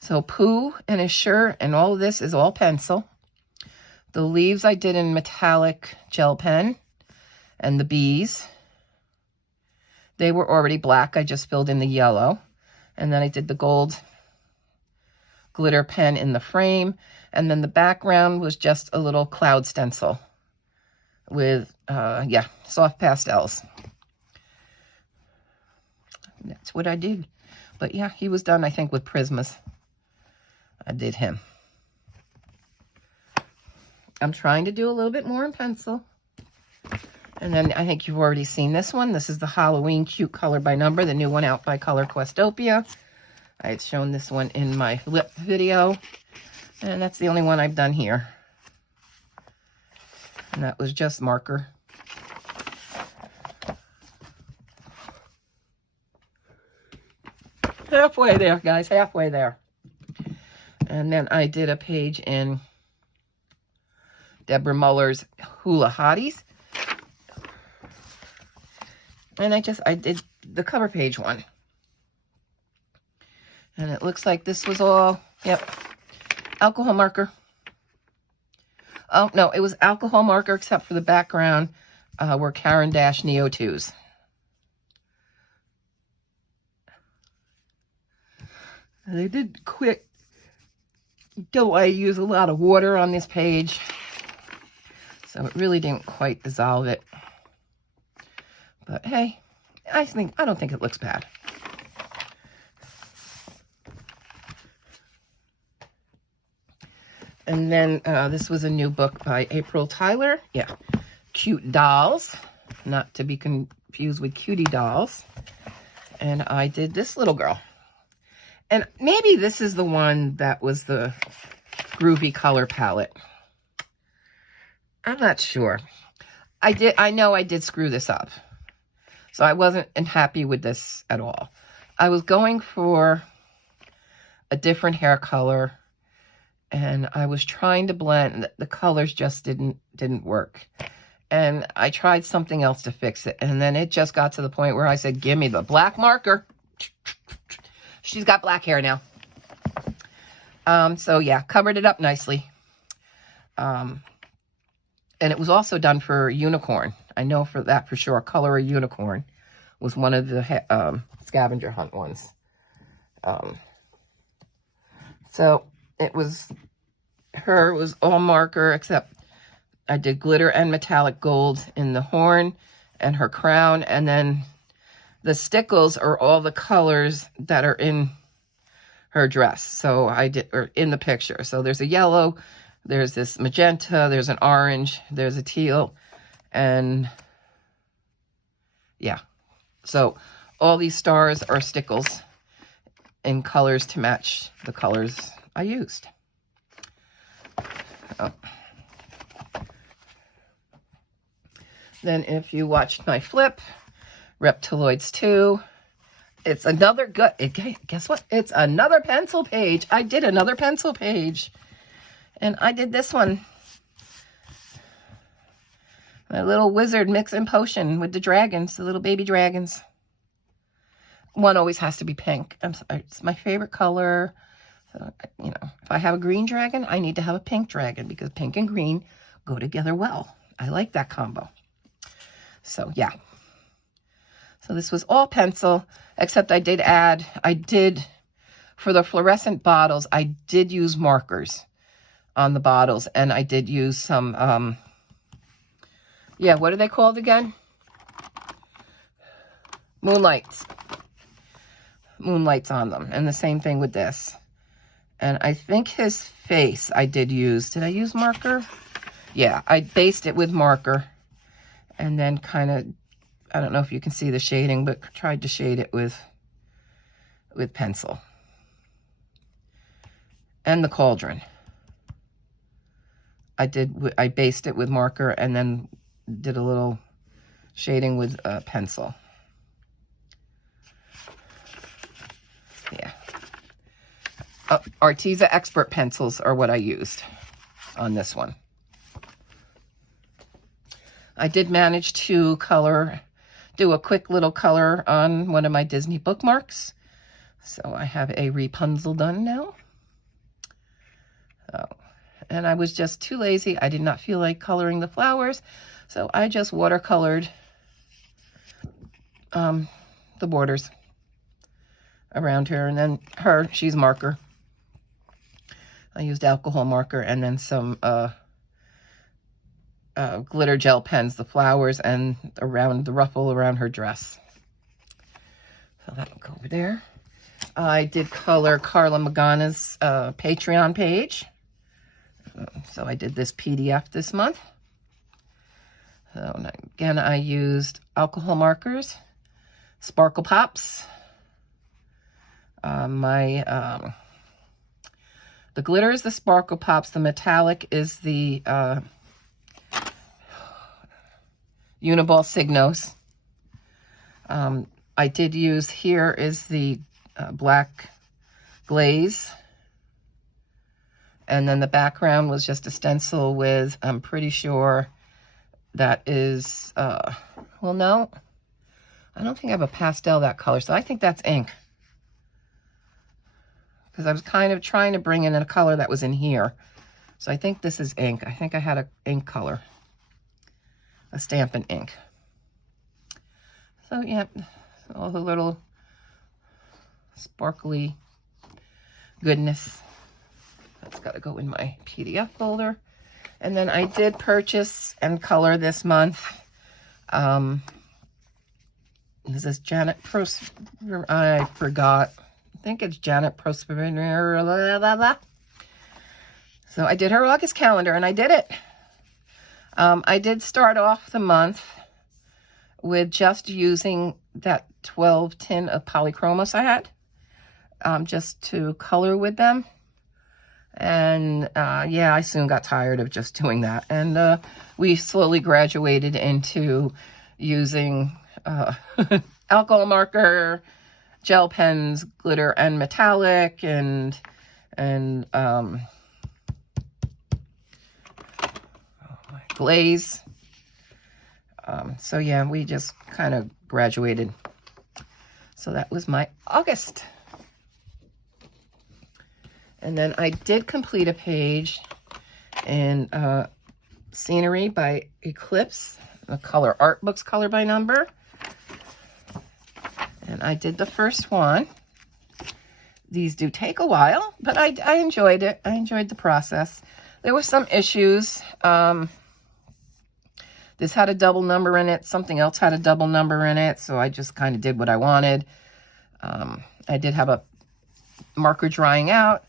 So Pooh and his shirt and all of this is all pencil. The leaves I did in metallic gel pen, and the bees, they were already black. I just filled in the yellow. And then I did the gold glitter pen in the frame. And then the background was just a little cloud stencil with, soft pastels. That's what I did. But yeah, he was done, I think, with Prismas. I did him. I'm trying to do a little bit more in pencil. And then I think you've already seen this one. This is the Halloween Cute Color by Number, the new one out by Color Questopia. I had shown this one in my lip video. And that's the only one I've done here. And that was just marker. Halfway there, guys, halfway there. And then I did a page in Deborah Muller's Hula Hotties. And I did the cover page one. And it looks like this was all, alcohol marker. Oh, no, it was alcohol marker except for the background were Caran d'Ache Neo 2s. They did quick, though I use a lot of water on this page. So it really didn't quite dissolve it. But hey, I don't think it looks bad. And then this was a new book by April Tyler. Yeah, Cute Dolls, not to be confused with Cutie Dolls. And I did this little girl. And maybe this is the one that was the groovy color palette. I'm not sure. I know I did screw this up. So I wasn't happy with this at all. I was going for a different hair color, and I was trying to blend. The colors just didn't work. And I tried something else to fix it, and then it just got to the point where I said, give me the black marker. She's got black hair now. So yeah, covered it up nicely. And it was also done for Unicorn. I know for that for sure. Color a Unicorn was one of the scavenger hunt ones. So it was all marker, except I did glitter and metallic gold in the horn and her crown. And then the stickles are all the colors that are in her dress. So or in the picture. So there's a yellow, there's this magenta, there's an orange, there's a teal, And yeah, so all these stars are stickles in colors to match the colors I used. Oh. Then if you watched my flip, Reptiloids 2, it's another good, guess what? It's another pencil page. I did another pencil page. And I did this one. My little wizard mix and potion with the dragons, the little baby dragons. One always has to be pink. It's my favorite color. So, you know, if I have a green dragon, I need to have a pink dragon because pink and green go together well. I like that combo. So, yeah. So this was all pencil, except I did, for the fluorescent bottles, I did use markers on the bottles. And I did use some, yeah, what are they called again? Moonlights on them. And the same thing with this. And I think his face I did use. Did I use marker? Yeah, I based it with marker. And then kind of, I don't know if you can see the shading, but tried to shade it with pencil. And the cauldron. I based it with marker and then did a little shading with pencil. Yeah. Arteza Expert pencils are what I used on this one. I did manage to do a quick little color on one of my Disney bookmarks. So I have a Rapunzel done now. Oh, and I was just too lazy. I did not feel like coloring the flowers. So I just watercolored the borders around her. And then she's marker. I used alcohol marker and then some glitter gel pens, the flowers, and around the ruffle around her dress. So that will go over there. I did color Carla Magana's Patreon page. So I did this PDF this month. So again, I used alcohol markers, Sparkle Pops. The glitter is the Sparkle Pops. The metallic is the Uniball Signos. I did use, here is the black glaze. And then the background was just a stencil with, I'm pretty sure that is, well, no. I don't think I have a pastel that color, so I think that's ink. Because I was kind of trying to bring in a color that was in here. So I think this is ink. I think I had an ink color. A Stampin' ink. So, yeah, all the little sparkly goodness. That's got to go in my PDF folder. And then I did purchase and color this month. This is Janet Prosper. I forgot. I think it's Janet Prosper. So I did her August calendar and I did it. I did start off the month with just using that 12 tin of polychromos I had, just to color with them. And yeah, I soon got tired of just doing that. And we slowly graduated into using alcohol marker, gel pens, glitter, and metallic, and glaze. So yeah, we just kind of graduated. So that was my August. And then I did complete a page in Scenery by Eclipse, the color art books, color by number. And I did the first one. These do take a while, but I enjoyed it. I enjoyed the process. There were some issues. This had a double number in it. Something else had a double number in it. So I just kind of did what I wanted. I did have a marker drying out.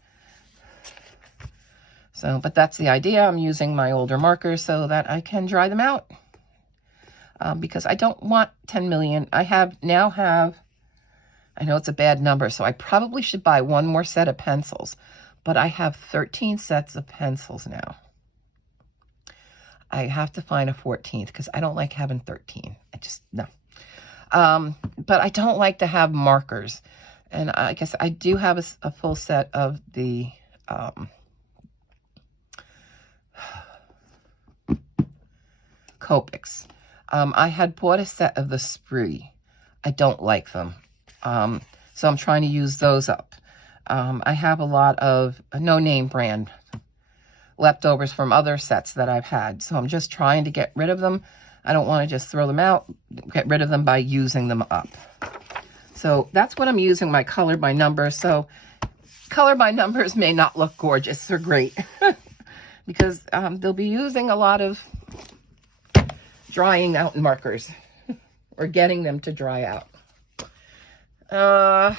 So, but that's the idea. I'm using my older markers so that I can dry them out. because I don't want 10 million. I know it's a bad number, so I probably should buy one more set of pencils, but I have 13 sets of pencils now. I have to find a 14th because I don't like having 13. No. But I don't like to have markers. And I guess I do have a full set of the Copics. I had bought a set of the Spayd. I don't like them. So I'm trying to use those up. I have a lot of no-name brand leftovers from other sets that I've had. So I'm just trying to get rid of them. I don't want to just throw them out. Get rid of them by using them up. So that's what I'm using my color by numbers. So color by numbers may not look gorgeous or great because they'll be using a lot of drying out markers or getting them to dry out. I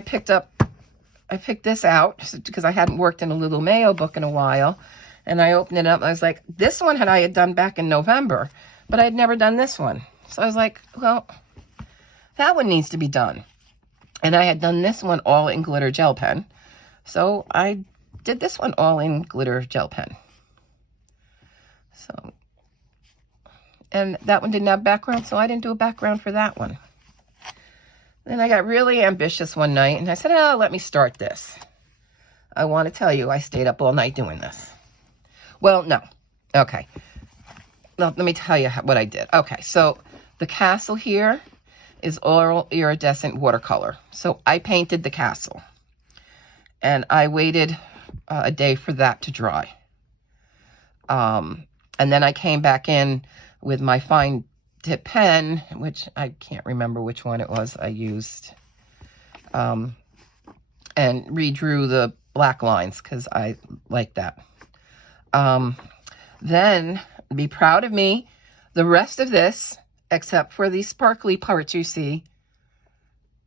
picked this out because I hadn't worked in a Little Mayo book in a while, and I opened it up and I was like, this one I had done back in November, but I had never done this one. So I was like, well, that one needs to be done. And I had done this one all in glitter gel pen. So I did this one all in glitter gel pen. So, and that one didn't have background, so I didn't do a background for that one. Then I got really ambitious one night, and I said, oh, let me start this. I want to tell you, I stayed up all night doing this. Well, no. Okay. Let me tell you what I did. Okay, so the castle here is all iridescent watercolor. So I painted the castle. And I waited a day for that to dry. And then I came back in with my fine tip pen, which I can't remember which one it was I used, and redrew the black lines because I like that. Then, be proud of me, the rest of this, except for these sparkly parts you see,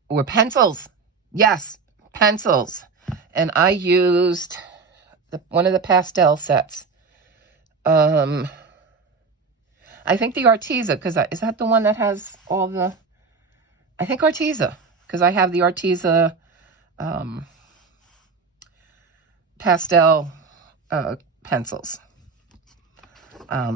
were pencils. Yes, pencils. And I used one of the pastel sets. I think the Arteza, because is that the one that has all the, I think Arteza, because I have the Arteza pastel pencils.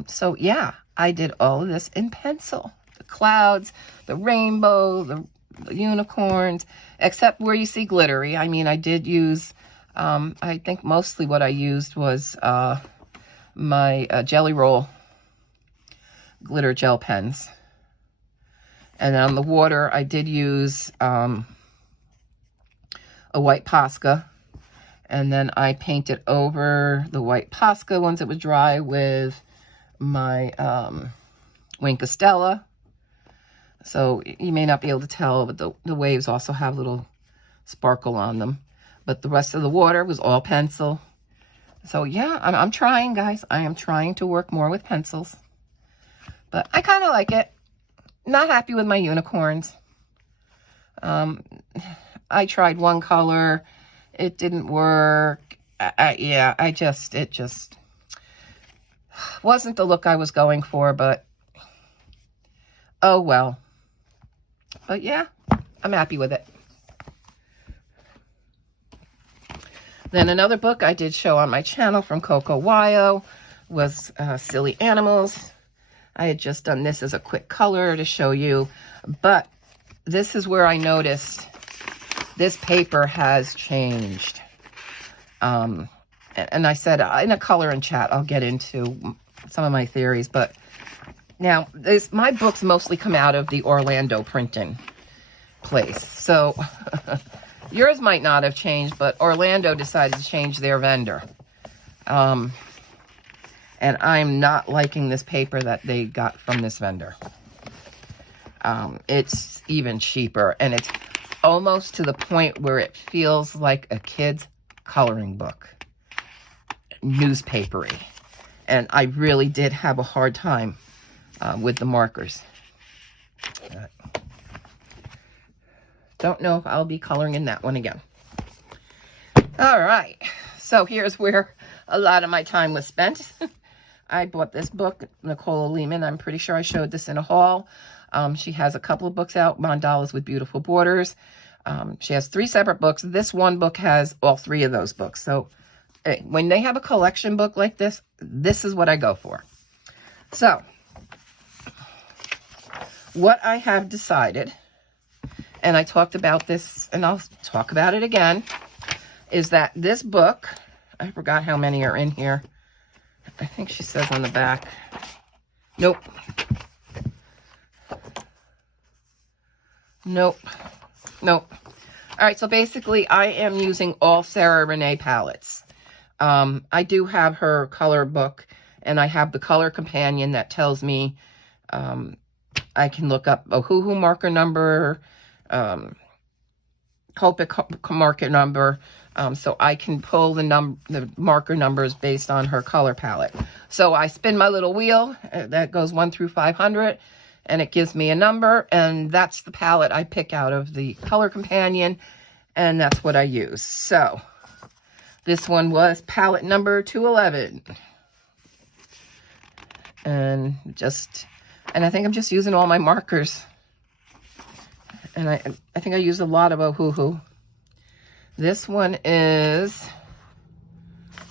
So yeah, I did all of this in pencil. The clouds, the rainbow, the unicorns, except where you see glittery. I mean, I did use, I think mostly what I used was my Jelly Roll glitter gel pens. And on the water, I did use a white Posca. And then I painted over the white Posca once it was dry with my Wink of Stella. So you may not be able to tell, but the waves also have little sparkle on them. But the rest of the water was all pencil. So yeah, I'm trying, guys. I am trying to work more with pencils. But I kind of like it. Not happy with my unicorns. I tried one color. It didn't work. It just wasn't the look I was going for, but oh well. But yeah, I'm happy with it. Then another book I did show on my channel from Coco Wyo was Silly Animals. I had just done this as a quick color to show you, but this is where I noticed this paper has changed. And I said in a color and chat, I'll get into some of my theories, but now my books mostly come out of the Orlando printing place. So yours might not have changed, but Orlando decided to change their vendor. And I'm not liking this paper that they got from this vendor. It's even cheaper, and it's almost to the point where it feels like a kid's coloring book. Newspapery. And I really did have a hard time with the markers. Don't know if I'll be coloring in that one again. All right. So here's where a lot of my time was spent. I bought this book, Nicola Lehman. I'm pretty sure I showed this in a haul. She has a couple of books out, Mandalas with Beautiful Borders. She has 3 separate books. This one book has all 3 of those books. So when they have a collection book like this, this is what I go for. So what I have decided, and I talked about this, and I'll talk about it again, is that this book, I forgot how many are in here. I think she says on the back. Nope. Nope. Nope. All right, so basically I am using all Sarah Renee palettes. I do have her color book, and I have the color companion that tells me I can look up a Hoo marker number, Copic marker number, so I can pull the marker numbers based on her color palette. So I spin my little wheel that goes 1 through 500, and it gives me a number, and that's the palette I pick out of the color companion, and that's what I use. So this one was palette number 211, and I think I'm just using all my markers, and I think I used a lot of Ohuhu. This one is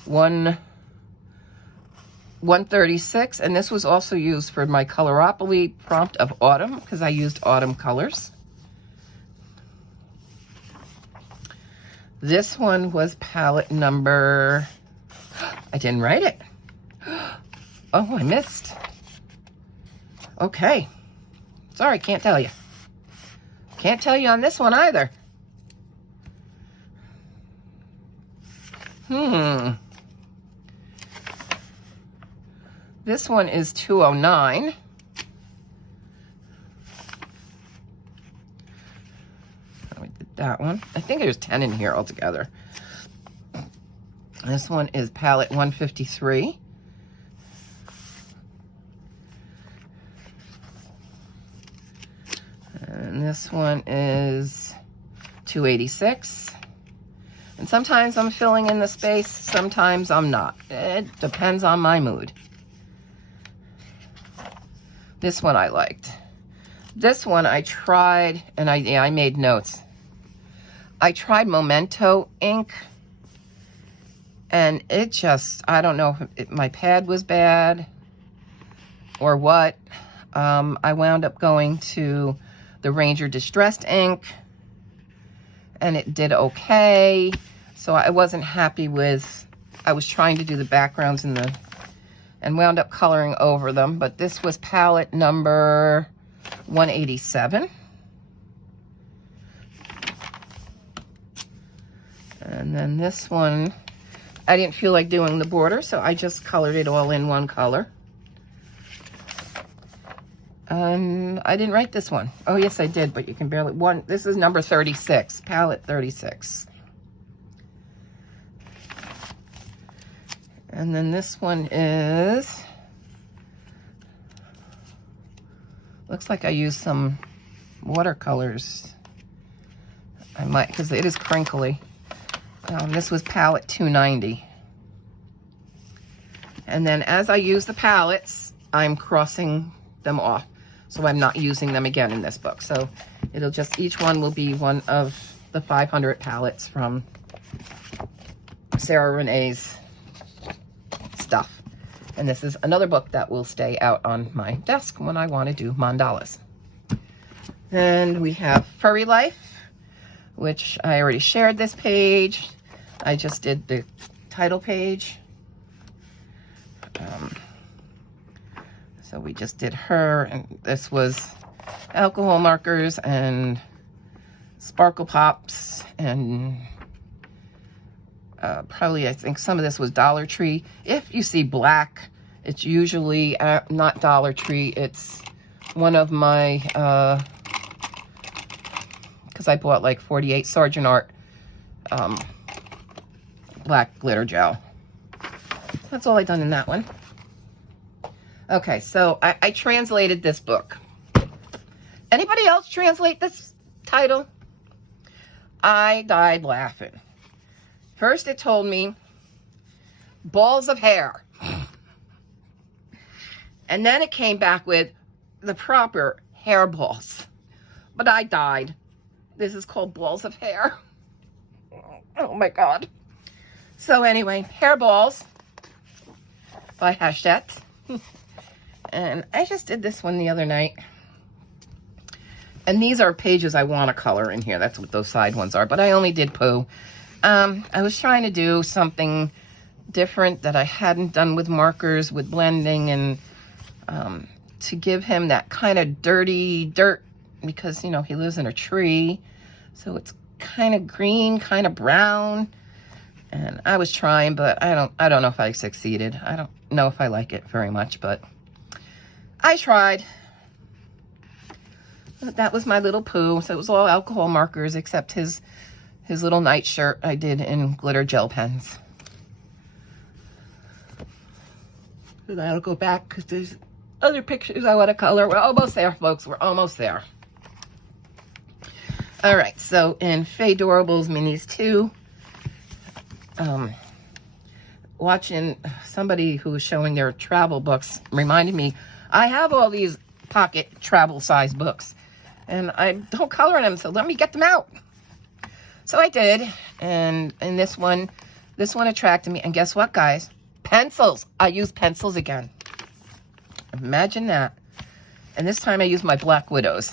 136, and this was also used for my Coloropoly prompt of autumn, because I used autumn colors. This one was palette number, I didn't write it. Oh, I missed. Okay. Sorry, can't tell you. Can't tell you on this one either. This one is 209. Oh, we did that one. I think there's 10 in here altogether. This one is palette 153. And this one is 286. And sometimes I'm filling in the space, sometimes I'm not. It depends on my mood. This one I liked. This one I tried, and I made notes. I tried Memento ink, and it just, I don't know if my pad was bad or what. I wound up going to the Ranger Distressed ink, and it did okay. So I wasn't happy with, I was trying to do the backgrounds and wound up coloring over them. But this was palette number 187. And then this one, I didn't feel like doing the border, so I just colored it all in one color. I didn't write this one. Oh, yes, I did, but you can barely, this is number 36, palette 36. And then this one is, looks like I used some watercolors. I might, because it is crinkly. This was palette 290. And then as I use the palettes, I'm crossing them off. So I'm not using them again in this book. So it'll just, each one will be one of the 500 palettes from Sarah Renee's stuff. And this is another book that will stay out on my desk when I want to do mandalas. Then we have Furry Life, which I already shared this page. I just did the title page. So we just did her, and this was alcohol markers and sparkle pops, and probably I think some of this was Dollar Tree. If you see black, it's usually not Dollar Tree. It's one of my, because I bought like 48 Sergeant Art black glitter gel. That's all I done in that one. Okay, so I translated this book. Anybody else translate this title? I died laughing. First it told me balls of hair. And then it came back with the proper hairballs. But I died. This is called balls of hair. Oh my God. So anyway, hairballs by Hachette. And I just did this one the other night. And these are pages I want to color in here. That's what those side ones are. But I only did Pooh. I was trying to do something different that I hadn't done with markers, with blending, and to give him that kind of dirty dirt, because, you know, he lives in a tree. So it's kind of green, kind of brown. And I was trying, but I don't know if I succeeded. I don't know if I like it very much, but I tried. That was my little Pooh. So it was all alcohol markers except his little nightshirt I did in glitter gel pens. So that'll go back because there's other pictures I want to color. We're almost there, folks. We're almost there. All right. So in Faydorables Minis 2, watching somebody who was showing their travel books reminded me, I have all these pocket travel size books and I don't color them, so let me get them out. So I did, and in this one attracted me, and guess what, guys? Pencils. I used pencils again. Imagine that. And this time I used my Black Widows.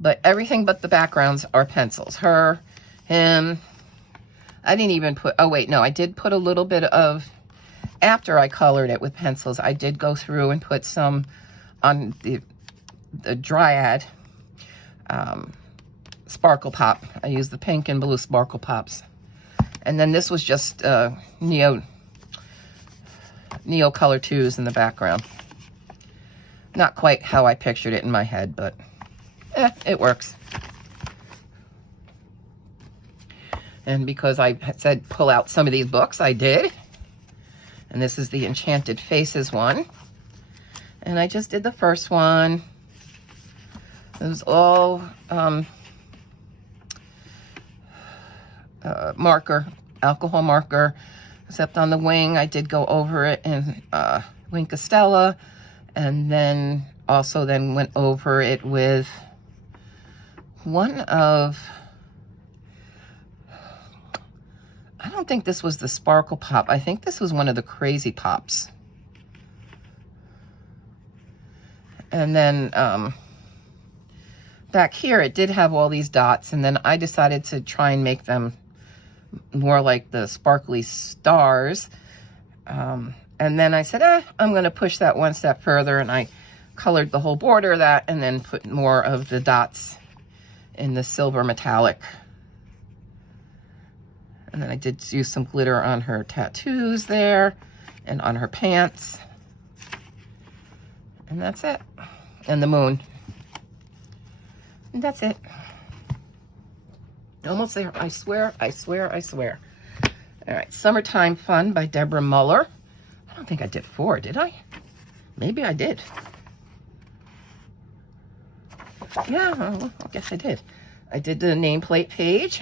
But everything but the backgrounds are pencils. Her, him. I didn't even put, oh wait, no, I did put a little bit of, after I colored it with pencils, I did go through and put some on the Dryad Sparkle Pop. I used the pink and blue Sparkle Pops. And then this was just Neo Color 2s in the background. Not quite how I pictured it in my head, but it works. And because I said pull out some of these books, I did. And this is the Enchanted Faces one. And I just did the first one. It was all marker, alcohol marker, except on the wing I did go over it in Wink Estella, and then also went over it with one of, I don't think this was the Sparkle Pop. I think this was one of the Crazy Pops. And then back here, it did have all these dots, and then I decided to try and make them more like the sparkly stars. And then I said, I'm going to push that one step further, and I colored the whole border of that, and then put more of the dots in the silver metallic. And then I did use some glitter on her tattoos there, and on her pants. And that's it. And the moon. And that's it. Almost there. I swear, I swear, I swear. All right. Summertime Fun by Deborah Muller. I don't think I did 4, did I? Maybe I did. Yeah, I guess I did. I did the nameplate page.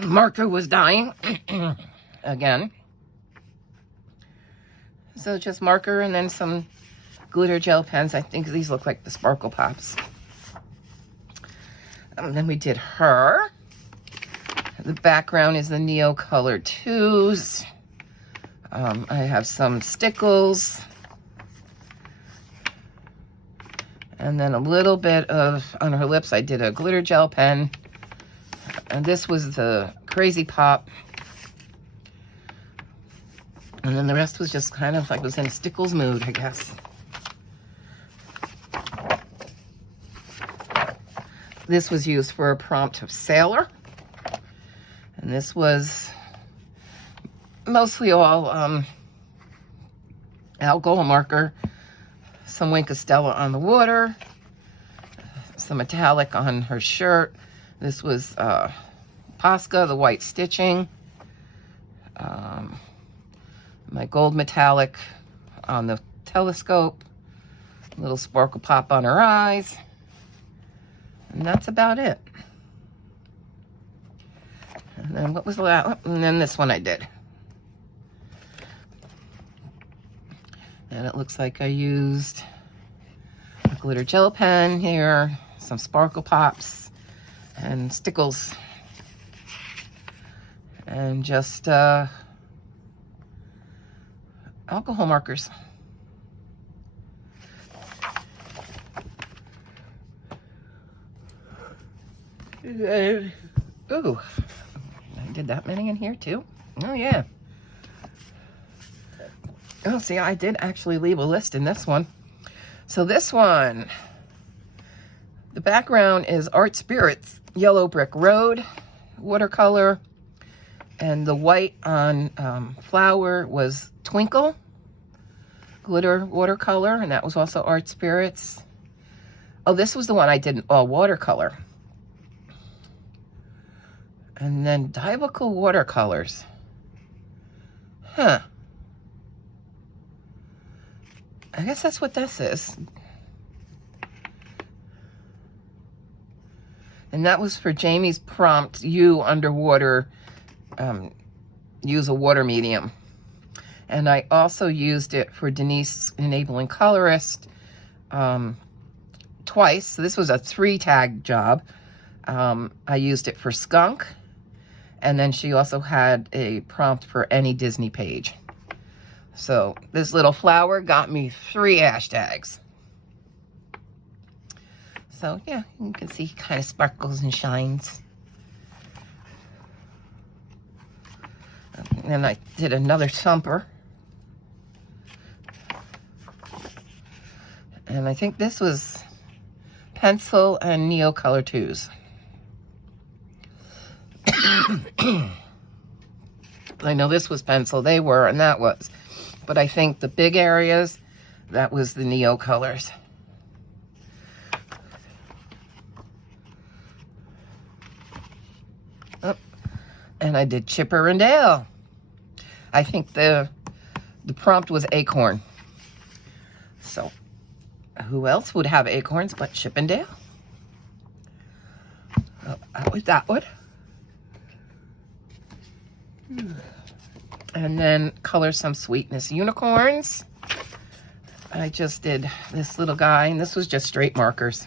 Marker was dying. Again. So just marker and then some glitter gel pens. I think these look like the Sparkle Pops. And then we did her. The background is the Neo Color 2s. I have some stickles. And then a little bit of, on her lips, I did a glitter gel pen. And this was the Crazy Pop. And then the rest was just kind of like, was in a stickles mood, I guess. This was used for a prompt of Sailor. And this was mostly all alcohol marker, some Wink Estella on the water, some metallic on her shirt. This was Posca, the white stitching, my gold metallic on the telescope, little Sparkle Pop on her eyes, and that's about it. And then what was the last? And then this one I did. And it looks like I used a glitter gel pen here, some sparkle pops, and stickles. And just alcohol markers. Ooh, I did that many in here too. Oh yeah. Oh, see, I did actually leave a list in this one. So this one, the background is Art Spirits Yellow Brick Road watercolor, and the white on flower was Twinkle glitter watercolor, and that was also Art Spirits. Oh, this was the one I did in all watercolor. And then Dybical watercolors. Huh. I guess that's what this is. And that was for Jamie's prompt, you underwater, use a water medium. And I also used it for Denise, Enabling Colorist, twice. So this was a 3-tag job. I used it for Skunk. And then she also had a prompt for any Disney page. So this little flower got me 3 hashtags. So yeah, you can see kind of sparkles and shines. And then I did another thumper. And I think this was pencil and Neo Color 2s. I know this was pencil, they were, and that was. But I think the big areas, that was the Neo colors. Oh, and I did Chipper and Dale. I think the prompt was acorn. So who else would have acorns but Chip and Dale? Oh, that was that one. And then color some sweetness unicorns. I just did this little guy, and this was just straight markers.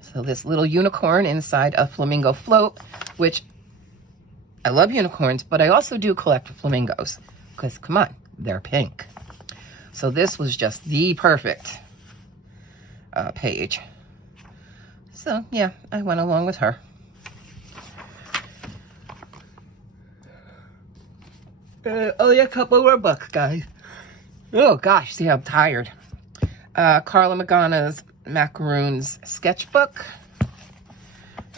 So this little unicorn inside a flamingo float, which I love unicorns, but I also do collect flamingos because, come on, they're pink. So this was just the perfect page. So yeah, I went along with her. Oh yeah, a couple more books, guys. Oh gosh, see, I'm tired. Carla Magana's Macaroons sketchbook.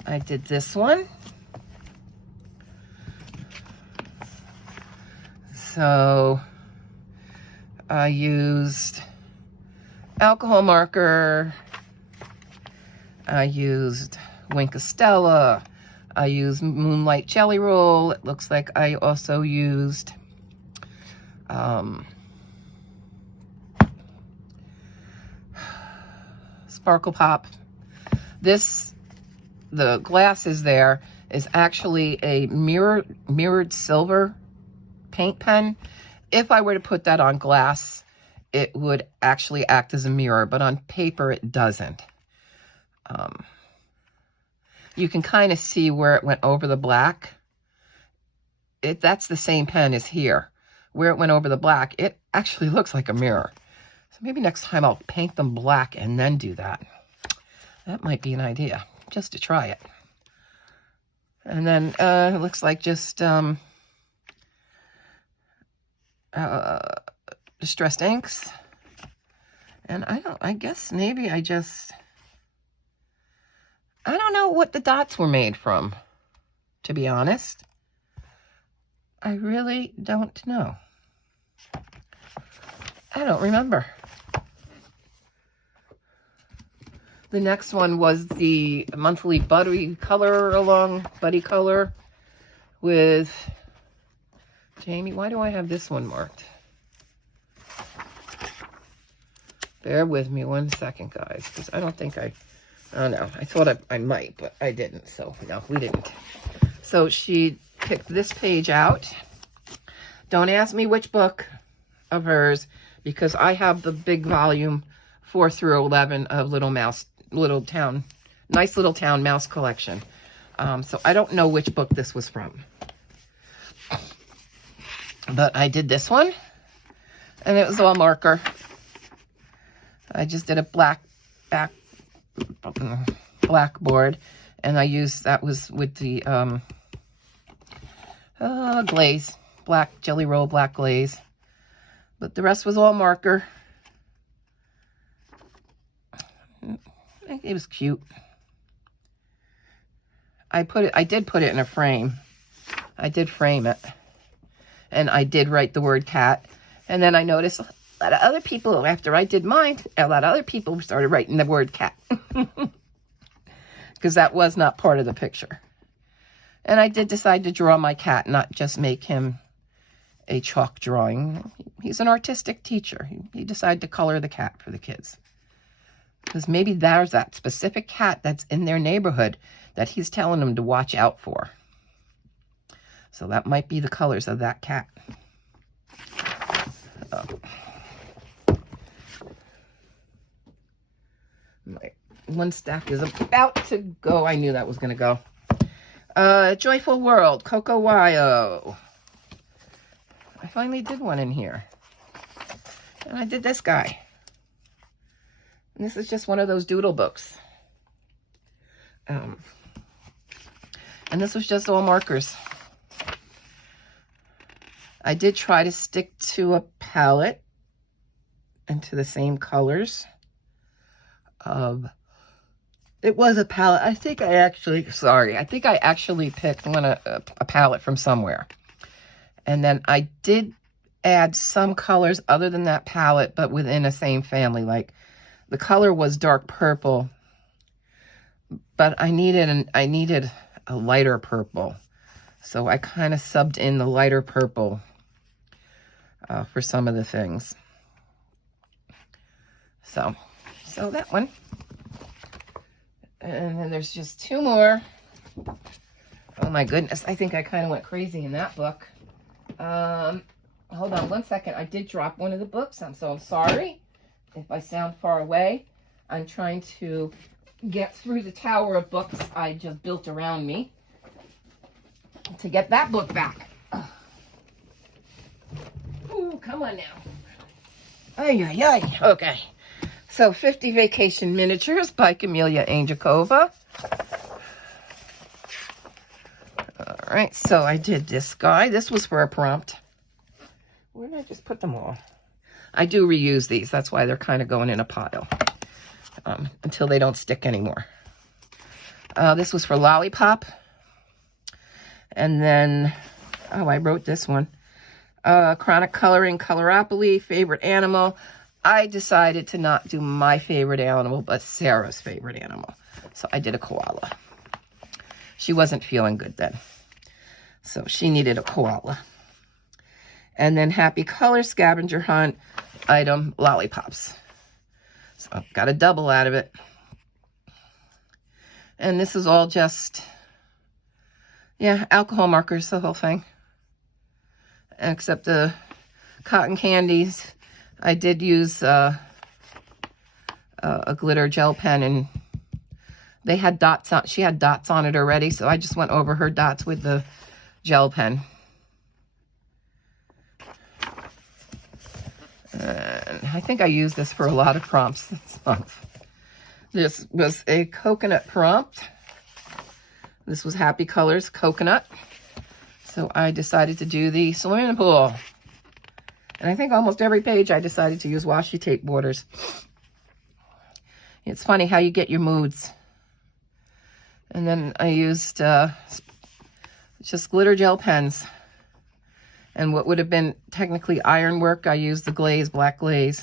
I did this one. So I used alcohol marker. I used Winkostella. I used Moonlight Jelly Roll. It looks like I also used Sparkle Pop. This, the glasses there, is actually a mirrored silver paint pen. If I were to put that on glass, it would actually act as a mirror, but on paper it doesn't. You can kind of see where it went over the black. That's the same pen as here. Where it went over the black, it actually looks like a mirror. So maybe next time I'll paint them black and then do that. That might be an idea, just to try it. And then it looks like just distressed inks. And I guess maybe I don't know what the dots were made from, to be honest. I really don't know. I don't remember. The next one was the monthly buddy color with Jamie. Why do I have this one marked? Bear with me 1 second, guys, because I don't think I don't know. I thought I might, but I didn't. So, no, we didn't. So she picked this page out. Don't ask me which book of hers, because I have the big volume 4 through 11 of nice Little Town Mouse collection. So I don't know which book this was from. But I did this one, and it was all marker. I just did a blackboard, and I used, that was with the glaze, black jelly roll, black glaze. But the rest was all marker. It was cute. I did put it in a frame. I did frame it. And I did write the word cat. And then I noticed a lot of other people, after I did mine, a lot of other people started writing the word cat. Because that was not part of the picture. And I did decide to draw my cat, not just make him a chalk drawing. He's an artistic teacher. He decided to color the cat for the kids. Because maybe there's that specific cat that's in their neighborhood that he's telling them to watch out for. So that might be the colors of that cat. My one stack is about to go. I knew that was going to go. Joyful World, Coco Wyo. I finally did one in here. And I did this guy. And this is just one of those doodle books. And this was just all markers. I did try to stick to a palette and to the same colors. It was a palette. I think I actually picked a palette from somewhere. And then I did add some colors other than that palette, but within the same family. Like the color was dark purple, but I needed a lighter purple. So I kind of subbed in the lighter purple for some of the things. So that one. And then there's just 2 more. Oh my goodness, I think I kind of went crazy in that book. Hold on one second. I did drop one of the books. I'm so sorry if I sound far away. I'm trying to get through the tower of books I just built around me to get that book back. Ooh, come on now. Ay, ay, ay. Okay. So 50 Vacation Miniatures by Camelia Angelkova. All right, so I did this guy. This was for a prompt. Where did I just put them all? I do reuse these. That's why they're kind of going in a pile until they don't stick anymore. This was for Lollipop. And then, I wrote this one. Chronic Coloring, Coloropoly, Favorite Animal. I decided to not do my favorite animal, but Sarah's favorite animal. So I did a koala. She wasn't feeling good then. So she needed a koala. And then Happy Color Scavenger Hunt item, Lollipops. So I've got a double out of it. And this is all just, alcohol markers, the whole thing. Except the cotton candies. I did use a glitter gel pen, and they had dots on. She had dots on it already, so I just went over her dots with the gel pen. And I think I used this for a lot of prompts this month. This was a coconut prompt. This was Happy Colors Coconut. So I decided to do the swimming pool. And I think almost every page I decided to use washi tape borders. It's funny how you get your moods. And then I used just glitter gel pens. And what would have been technically ironwork, I used the glaze, black glaze.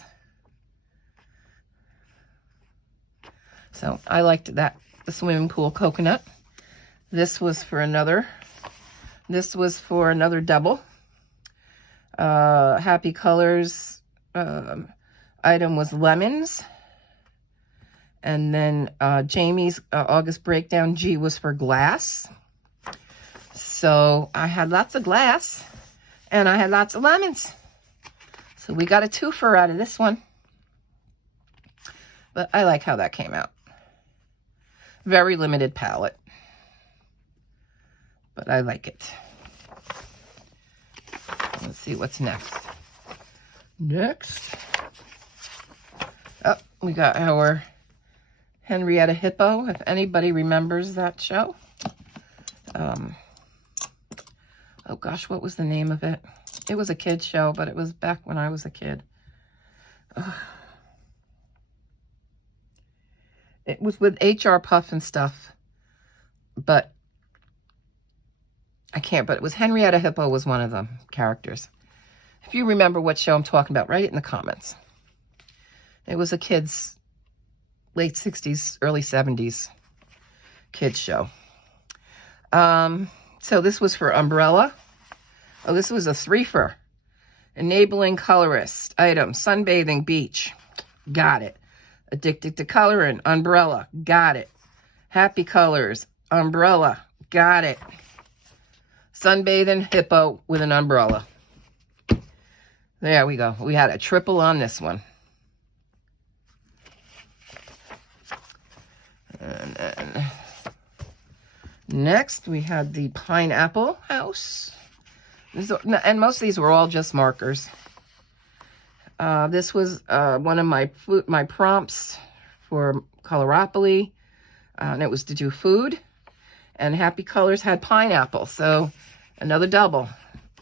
So I liked that, the swimming pool coconut. This was for another double. Happy Colors item was lemons. And then Jamie's August Breakdown G was for glass. So I had lots of glass. And I had lots of lemons. So we got a twofer out of this one. But I like how that came out. Very limited palette. But I like it. Let's see what's next. Oh, we got our Henrietta Hippo, if anybody remembers that show. Oh gosh, what was the name of it? It was a kid's show, but it was back when I was a kid. It was with HR Puff and stuff, but I can't, but it was Henrietta Hippo was one of the characters. If you remember what show I'm talking about, write it in the comments. It was a kid's late 60s, early 70s kids show. So this was for Umbrella. Oh, this was a threefer. Enabling colorist. Item, sunbathing beach. Got it. Addicted to coloring. Umbrella. Got it. Happy colors. Umbrella. Got it. Sunbathing hippo with an umbrella. There we go. We had a triple on this one. And then next we had the pineapple house. And most of these were all just markers. This was one of my prompts for Coloropoly. And it was to do food. And Happy Colors had pineapple. So another double.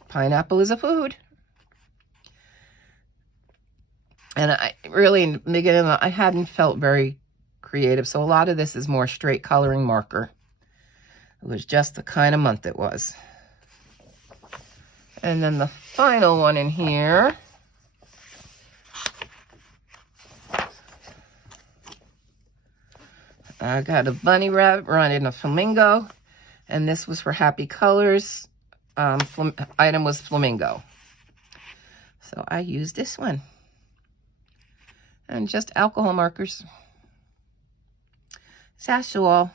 Pineapple is a food. And I really, in the beginning, I hadn't felt very creative. So a lot of this is more straight coloring marker. It was just the kind of month it was. And then the final one in here. I got a bunny rabbit running a flamingo. And this was for Happy Colors. Item was flamingo. So I used this one. And just alcohol markers. That's all.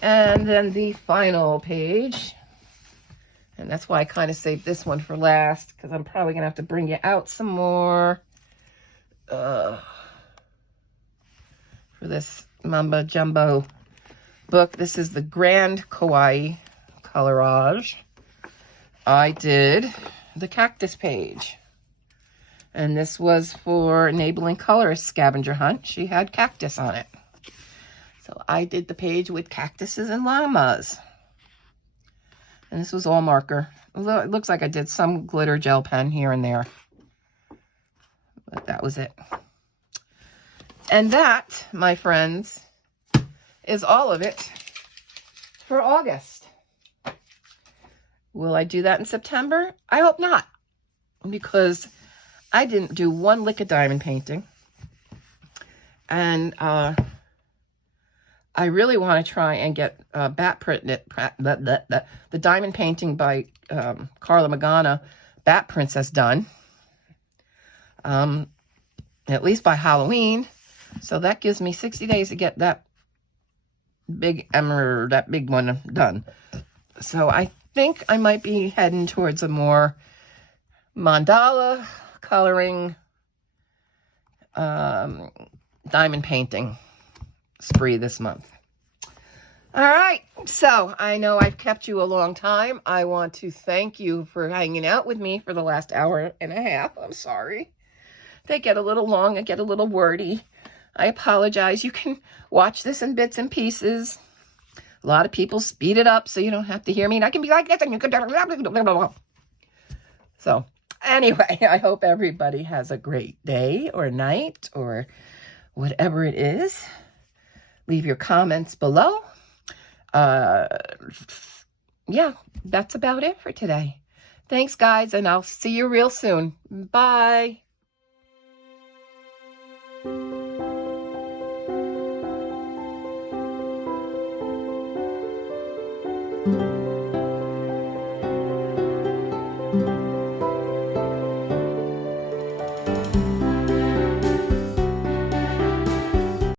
And then the final page. And that's why I kind of saved this one for last. Because I'm probably going to have to bring you out some more. For this Mamba Jumbo book. This is the Grand Kawaii Colorage. I did the cactus page. And this was for Enabling Colorist Scavenger Hunt. She had cactus on it. So I did the page with cactuses and llamas. And this was all marker. Although it looks like I did some glitter gel pen here and there. But that was it. And that, my friends, is all of it for August. Will I do that in September? I hope not. Because I didn't do one lick of diamond painting. And I really want to try and get bat print the diamond painting by Carla Magana, Bat Princess, done. At least by Halloween. So that gives me 60 days to get that big emerald, that big one done. So I think I might be heading towards a more mandala coloring diamond painting spree this month. All right, so I know I've kept you a long time. I want to thank you for hanging out with me for the last hour and a half. I'm sorry. They get a little long, I get a little wordy. I apologize. You can watch this in bits and pieces. A lot of people speed it up so you don't have to hear me. And I can be like this and you can... So anyway, I hope everybody has a great day or night or whatever it is. Leave your comments below. Yeah, that's about it for today. Thanks, guys, and I'll see you real soon. Bye. Thank you.